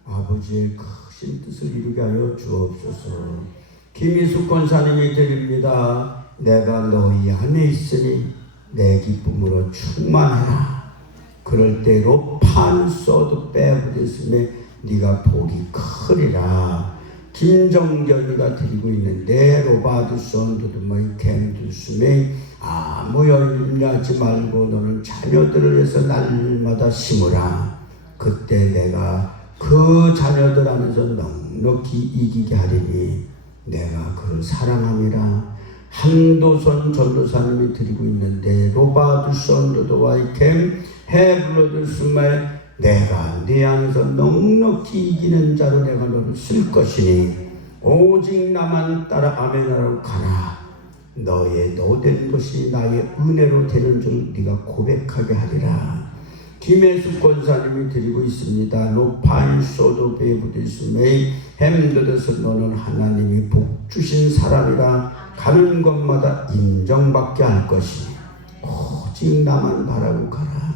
아버지의 크신 뜻을 이루게 하여 주옵소서. 김희숙 권사님이 드립니다. 내가 너희 안에 있으니 내 기쁨으로 충만해라. 그럴 때로 판 써도 빼부렸음에 네가 복이 크리라. 김정결이가 드리고 있는데 로바두손 두두머이 캔두스메 아무 열림하지 말고 너는 자녀들을 위해서 날마다 심으라. 그때 내가 그 자녀들 안에서 넉넉히 이기게 하리니 내가 그를 사랑함이라. 한도선 전도사님이 드리고 있는데 로바두손 두두와이 캠 헤블로드스메 내가 네 안에서 넉넉히 이기는 자로 내가 너를 쓸 것이니 오직 나만 따라 아멘하라고 가라. 너의 노된 것이 나의 은혜로 되는 줄 네가 고백하게 하리라. 김혜숙 권사님이 드리고 있습니다. 노파인 소도 베부디스메이 햄드드스 너는 하나님이 복 주신 사람이라. 가는 곳마다 인정받게 할 것이니 오직 나만 바라고 가라.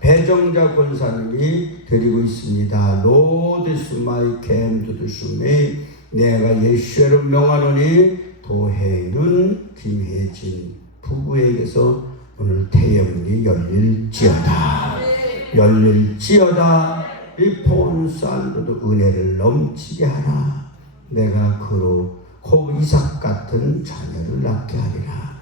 배정자 권사님이 드리고 있습니다. 로드스마이 캠두드스메이 내가 예수를 명하노니 도혜윤 김혜진 부부에게서 오늘 태영이 열릴지어다. 열릴지어다. 이 폰산도도 은혜를 넘치게 하라. 내가 그로 고 이삭 같은 자녀를 낳게 하리라.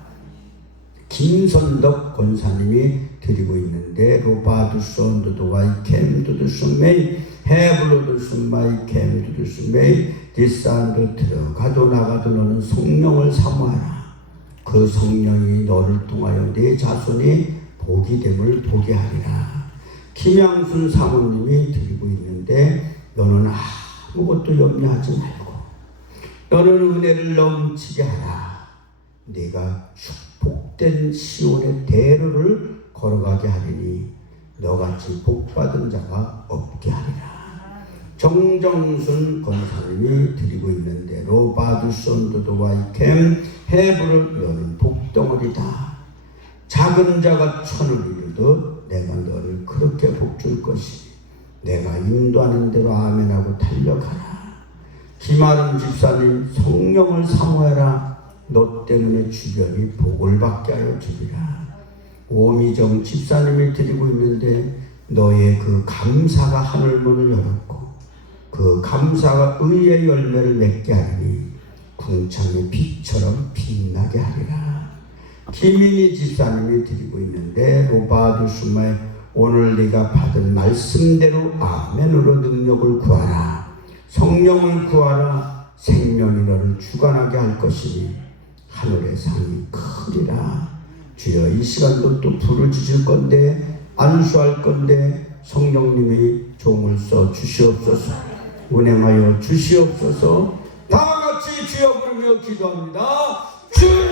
김선덕 권사님이 드리고 있는데 로바두손도도와이 캠두두스메이 헤블로두스마이 캠두두스메이 뒷산으로 들어가도 나가도 너는 성령을 사모하라. 그 성령이 너를 통하여 네 자손이 복이 됨을 보게 하리라. 김양순 사모님이 드리고 있는데 너는 아무것도 염려하지 말고 너는 은혜를 넘치게 하라. 네가 축복된 시온의 대로를 걸어가게 하리니 너같이 복받은 자가 없게 하리라. 정정순 권사님이 드리고 있는 대로 바두손도도와 이캠 헤브를 너는 복덩어리다. 작은 자가 천을 이루듯 내가 너를 그렇게 복줄 것이니 내가 인도하는 대로 아멘하고 달려가라. 김아름 집사님 성령을 사모해라. 너 때문에 주변이 복을 받게 하여 주리라. 오미정 집사님이 드리고 있는데 너의 그 감사가 하늘문을 열었고 그 감사가 의의 열매를 맺게 하리니 궁창의 빛처럼 빛나게 하리라. 김인희 집사님이 드리고 있는데 로바두 수마에 오늘 네가 받은 말씀대로 아멘으로 능력을 구하라. 성령을 구하라. 생명이 너를 주관하게 할 것이니 하늘의 상이 크리라. 주여 이 시간도 또 부르짖을 건데 안수할 건데 성령님이 종을 써 주시옵소서. 운행하여 주시옵소서. 다 같이 주여 부르며 기도합니다. 주여